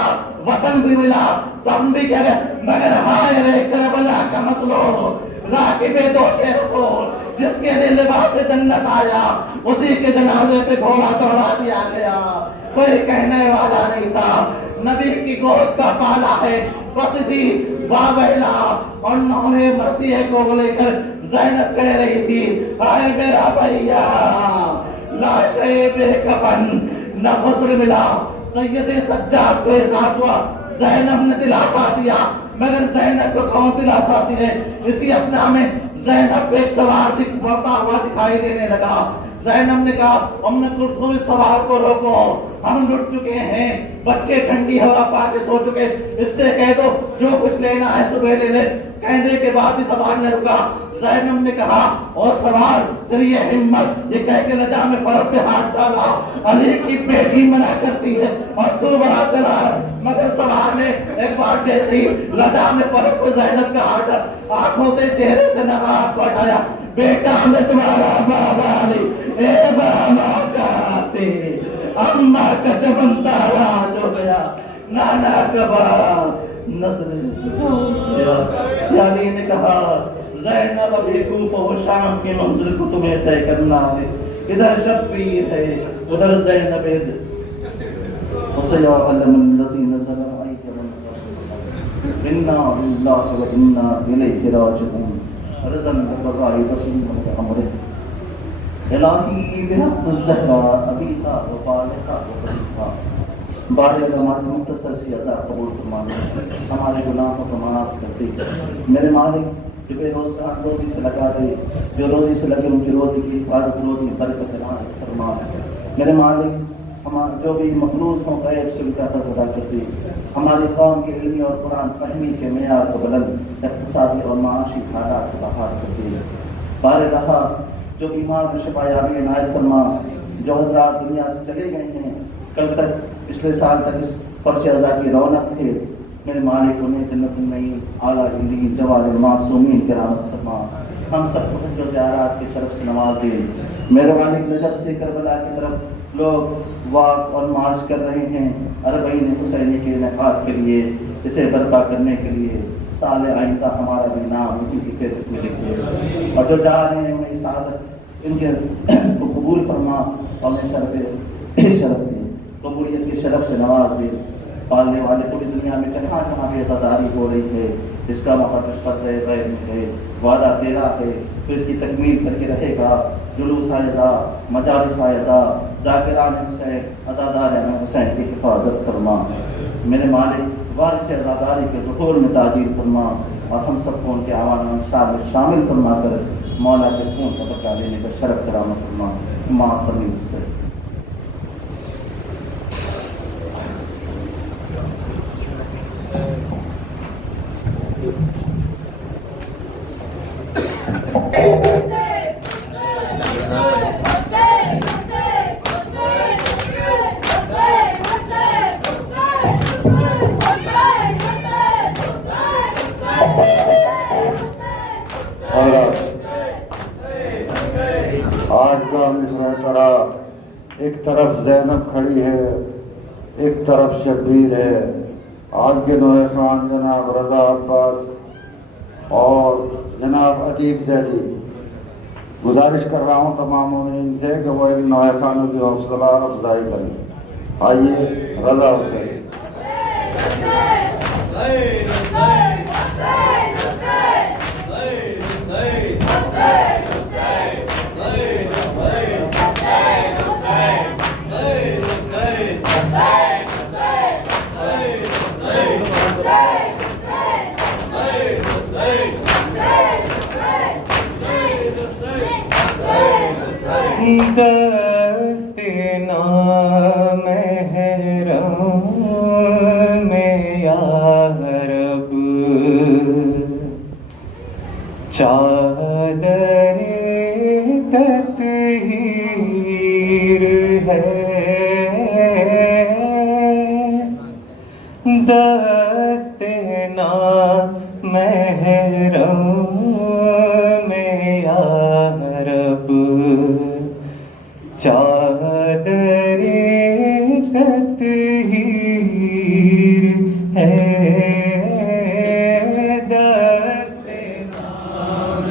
وطن بھی ملا، تم بھی کہہ رہے مگر ہائے رے کربلا کا مطلوب راکب دوش رسول جس کے لیے لباس جنت آیا، اسی کے جنازے پہ گھوڑا دوڑا دیا گیا، کوئی کہنے والا نہیں تھا۔ نبی کی گود کا پالا ہے، بس اسی واویلا اور نوحے مرثیے کو لے کر زینب کہہ رہی تھی، آئے میرا بھیا لاشے بے کفن، نہ غسل ملا۔ سید سجاد کو احساس ہوا زینب نے دلاسا دیا، مگر زینب کو کون دلاسا دی ہے؟ اسی اثناء میں زینب ایک سوار بڑھتا ہوا دکھائی دینے لگا۔ زینب نے کہا ام کلثوم اس سوار کو روکو، ہم لٹ چکے ہیں، بچے ٹھنڈی ہوا پا کے سو چکے، اس سے کہہ دو جو کچھ لینا ہے صبح لے لے۔ کہنے کے بعد ہی سوار نے رکا۔ زینب نے کہا اور سوار تیری یہ ہمت، یہ کہہ کے لجا میں فرق پہ ہاتھ ڈالا، علی کی بیٹی منع کرتی ہے اور تو بڑا چلا ہے۔ مگر سوار نے ایک بار جیسے ہی لجا میں فرق پہ زینب کا ہاتھ ڈالا، آنکھوں سے چہرے سے نقاب بٹھایا، بیٹا میں تمہارا بابا علی، اے بابا کہتے اماں کا چمن تاراج ہو گیا، نانا کا بڑا نظر یعنی نے کہا زینب ابھی کوفہ و شام کی منزل کو تمہیں طے کرنا ہے، ادھر شبیر ہے ادھر زینب ہے، وسيعلم الذين ظلموا أي منقلب إنا لله وإنا إليه راجعون رضا بقضاء تسليما بأمره إلهي بحق الزهراء أبيها وفالها وفريقها۔ بارے ہماری مختصر سی عطا قبول فرمانا، ہمارے گناہوں کو معاف کر دے۔ میرے مالک جو بے روزگار روزی سے لگا دے، جو روزی سے لگے ان کی روزی کی حفاظت، روزی برکت عنایت فرما۔ میرے مالک جو بھی مخلوص ہوں غیب سے ان کا قرض ادا کرتی، ہماری قوم کے علمی اور قرآن فہمی کے معیار کو بلند، اقتصادی اور معاشی حالات کو بحال کرتی ہے۔ بار رہا جو بیمار میں شفا یابی عنایت فرما، جو حضرات دنیا سے چلے گئے ہیں، کل تک پچھلے سال تک اس فرش اعضا کی رونق تھے، میرے مالک انہیں جنت النعیم اعلیٰ علی جوال المعصومین کی رحمت فرما، ہم سب کو حج و زیارات کے شرف سے نواز دے۔ میرے مالک نجف سے کربلا کی طرف لوگ واک اور مارچ کر رہے ہیں اربعین حسینی کے انعقاد کے لیے، اسے برپا کرنے کے لیے سال آئندہ ہمارا بھی نام اسی کی فہرست میں لکھے، اور جو جا رہے ہیں انہیں سعادت ان کے کو قبول فرما اور انہیں شرف دے، قبولیت کے شرف سے نواز دے۔ پالنے والے پوری دنیا میں جہاں جہاں بھی عزاداری ہو رہی ہے، جس کا مقدس قصد ہے، وعدہ تیرا ہے، تو اس کی تکمیل کر کے رہے گا۔ جلوس آئزہ، مجالس آئزہ، ذاکران حسین، عزادار حسین کی حفاظت فرما۔ میرے مالک وارث عزاداری کے ظہور میں تعجیل فرما، اور ہم سب کو ان کے عوام انصار میں شامل فرما کر مولا کے خون کا بچا لینے کا شرف کرامت فرما۔ ماں فرمی سے آج کا مصرع طرح ایک طرف زینب کھڑی ہے، ایک طرف شبیر ہے، آج کے نوح خان جناب رضا عباس اور جناب ادیب زیدی، گزارش کر رہا ہوں تمام ان سے کہ وہ ایک نوح خانوں کی حوصلہ افزائی کریں۔ آئیے رضا حسین۔ دست نامحرم میں یا رب چادر تطہیر ہے، دست نامحرم میں یا رب چادر تطہیر ہے، دست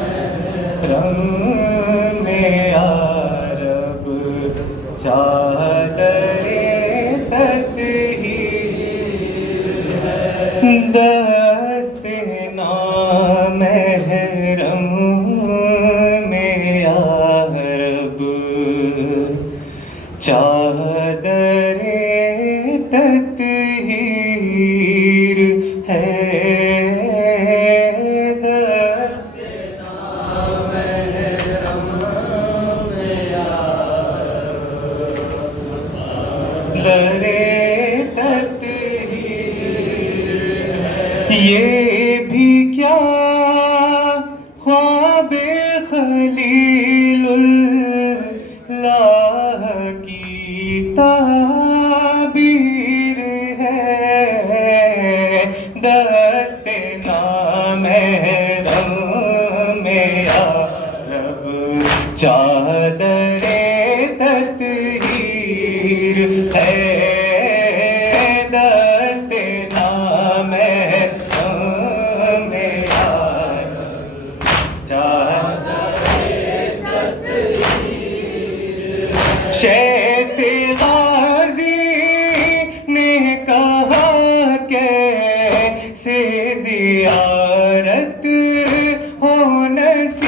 نامحرم میں یا رب چادر تطہیر ہے، دست نامحرم میں یا رب چادر تطہیر ہے، دست نامحرم میں یا رب چادر تطہیر ہے۔ یہ بھی کیا خواب خلیل اللہ کی تعبیر ہے، دست نامحرم میں یا رب چادر تطہیر ہے، دست نامحرم میں یا رب چادر شیخ غازی نے کہا کیسے زیارت ہو نصیب،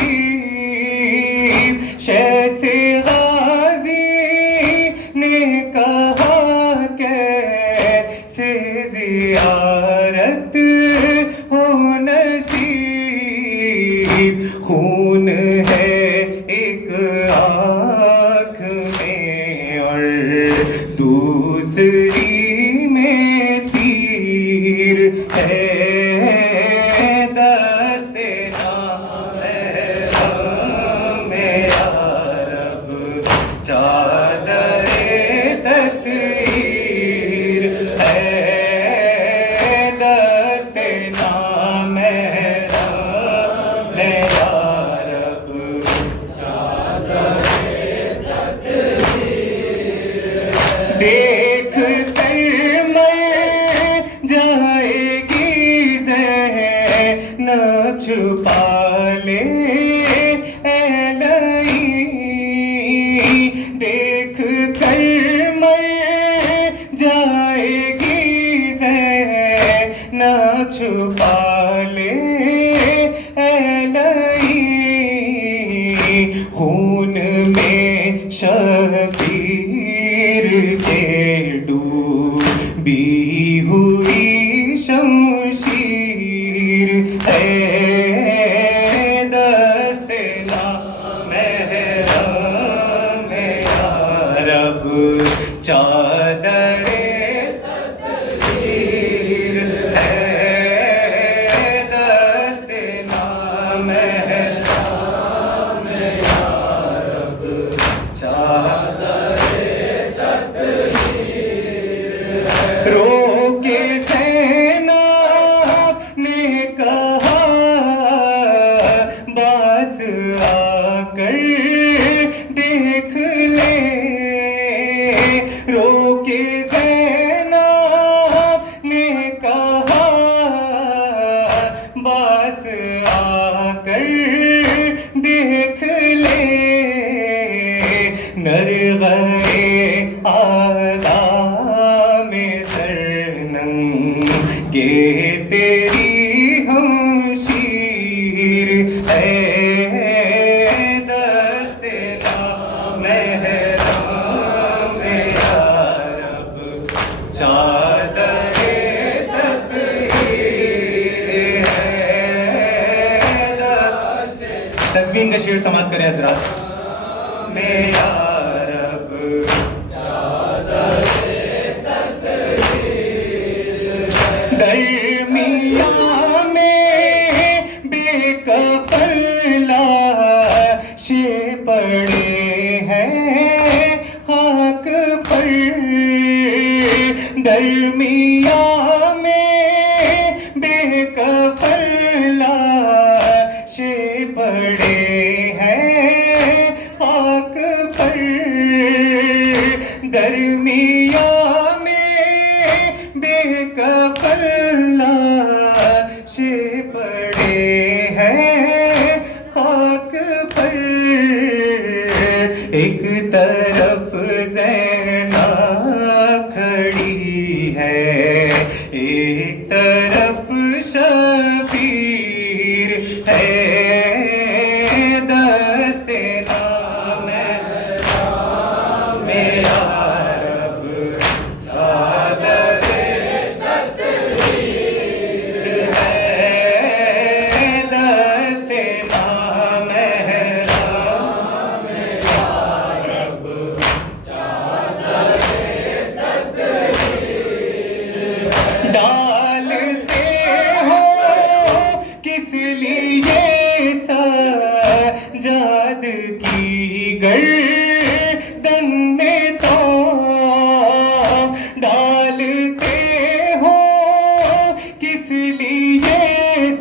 ہے دستے نامحرم یا رب چادر تطہیر ہے دستے نامحرم یا رب دیکھ کر مر جائے گی زینب چھپا لے اے لئی دیکھ کر مر جائے گی زینب چھپا لے اے لئی خون میں شبیر کے ڈوبی ہوئی شمشیر ہے دستے نامحرم یا رب چادر تطہیر ہے دستے نامحرم یا رب چادر رو کے زینب نے کہا باز آ کر دیکھ لے رو کے زینب نے کہا باز آ کر دیکھ لے نرغے آدھا میں سرنگے تیری ہمشیر ہے دستے نامحرم یا رب چادر تطہیر ہے تسبیح کا شعر سماعت کریں حضرات یا رب درمیان میں بے کفن لاشیں پڑے ہیں خاک پر درمیان میں بے کفن لاشیں پڑے ہیں خاک پر درمیان میں بے کفن لاشیں پڑے ہیں خاک پر ایک طرف زینب کھڑی ہے ایک طرف شبیر ہے دستے نامحرم یا رب چادر تطہیر ہے دستے نامحرم یا رب چادر تطہیر ڈالتے ہو کس لیے سجاد کی گردن میں تو ڈالتے ہو کس لیے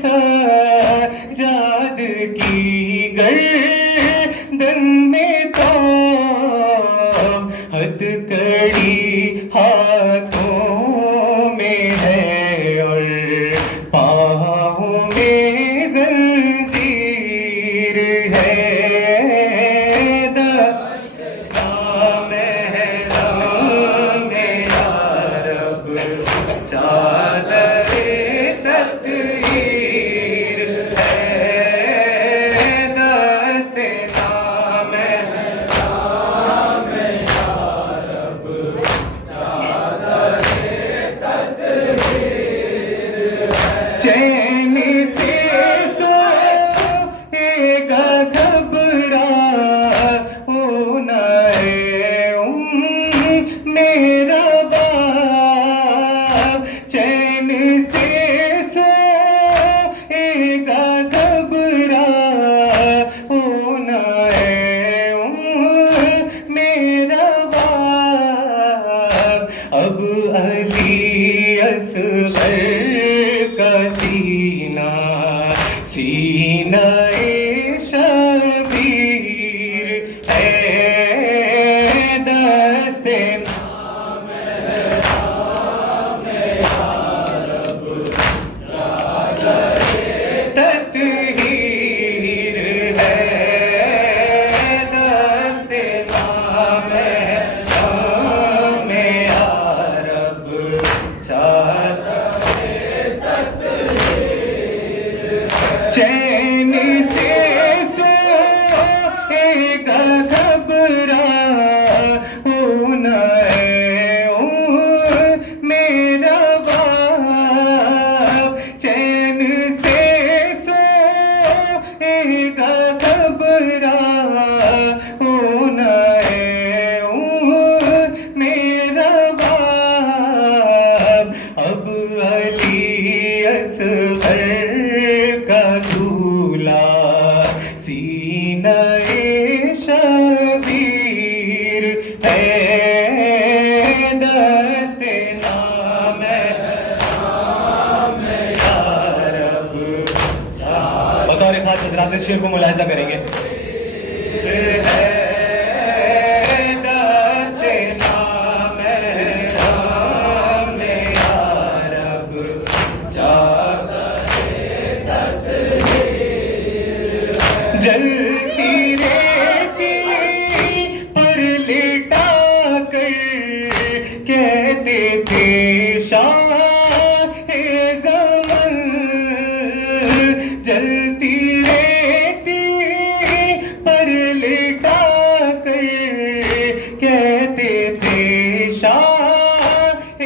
سجاد کی گردن میں تو ہتھ کڑی ہاتھوں میں ہے اور پاؤں میں زنجیر ہے نامحرم یا رب چادر تطہیر ہے دستے نامحرم یا رب چادر تطہیر ہے چین سے سوئے گا گھبرانا ہے میرا باپ چین سے چین سے سوئے گا گھبرانا ہے میرا باپ، چین سے سوئے گا گھبرانا ہے میرا باپ، اب علی اصغر کا دھولا سینہ شبیر ہے، دست نام یا رب۔ بطور خاص حضرات اس شعر کو ملاحظہ کریں گے۔ جلتی ریتی پر لٹا کر کہتے تھے شاہ زمن، جلتی ریتی پر لٹا کر کہتے تھے شاہ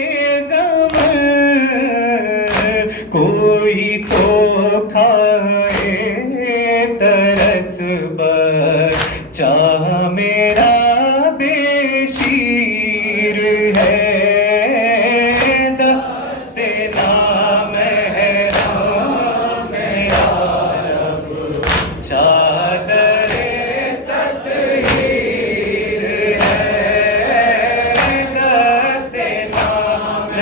زمن، کوئی تو کھائے ترس بچہ میرا بے شیر ہے، دست نام یا رب، چادر تطہیر ہے، دست نام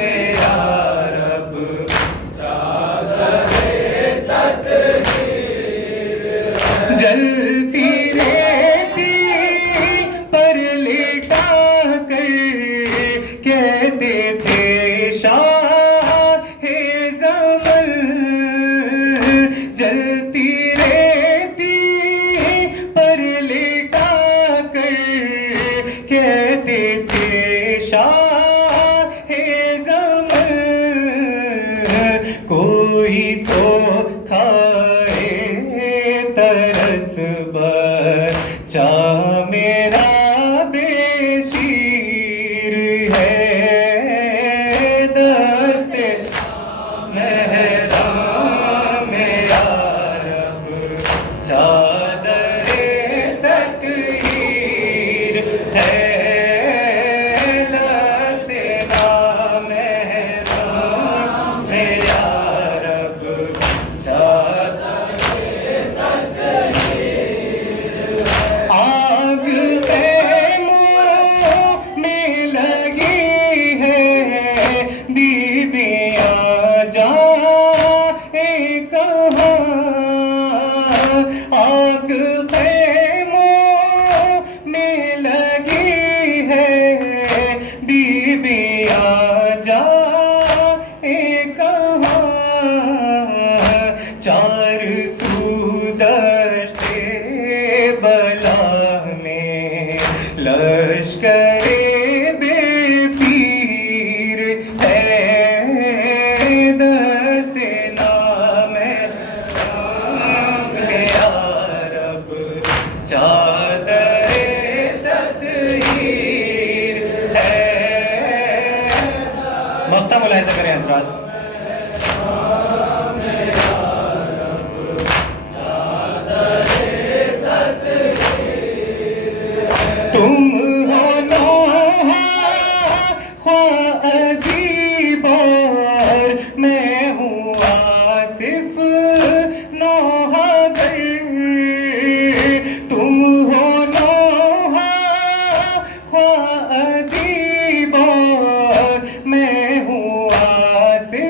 یا رب، جلتی ریتی پر لٹا کر کہتے تھے شاہ زمن، جلتی ریتی پر لٹا کر کہتے تھے شاہ زمن، کوئی تو کھائے ترس بچہ میرا بے شیر ہے، دست محرام یا رب، چادر تطہیر ہے، دست محرام یا رب، آگ خیموں میں لگی ہے بیویاں جائیں کہاں، آگ خیموں میں لگی ہے بیویاں جائیں کہاں، چار سو دشت بلا میں لشکر بے پیر ہے، دست نام یا رب، چادر تطہیر ہے، مقطع ملاحظہ کریں حضرات۔ تم ہو نوحہ خواہ عجیب اور میں ہوں آصف نوحہ گر، تم ہو نوحہ خواہ عجیب اور میں ہوں آصف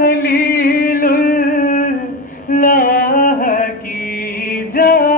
خلیل اللہ کی جان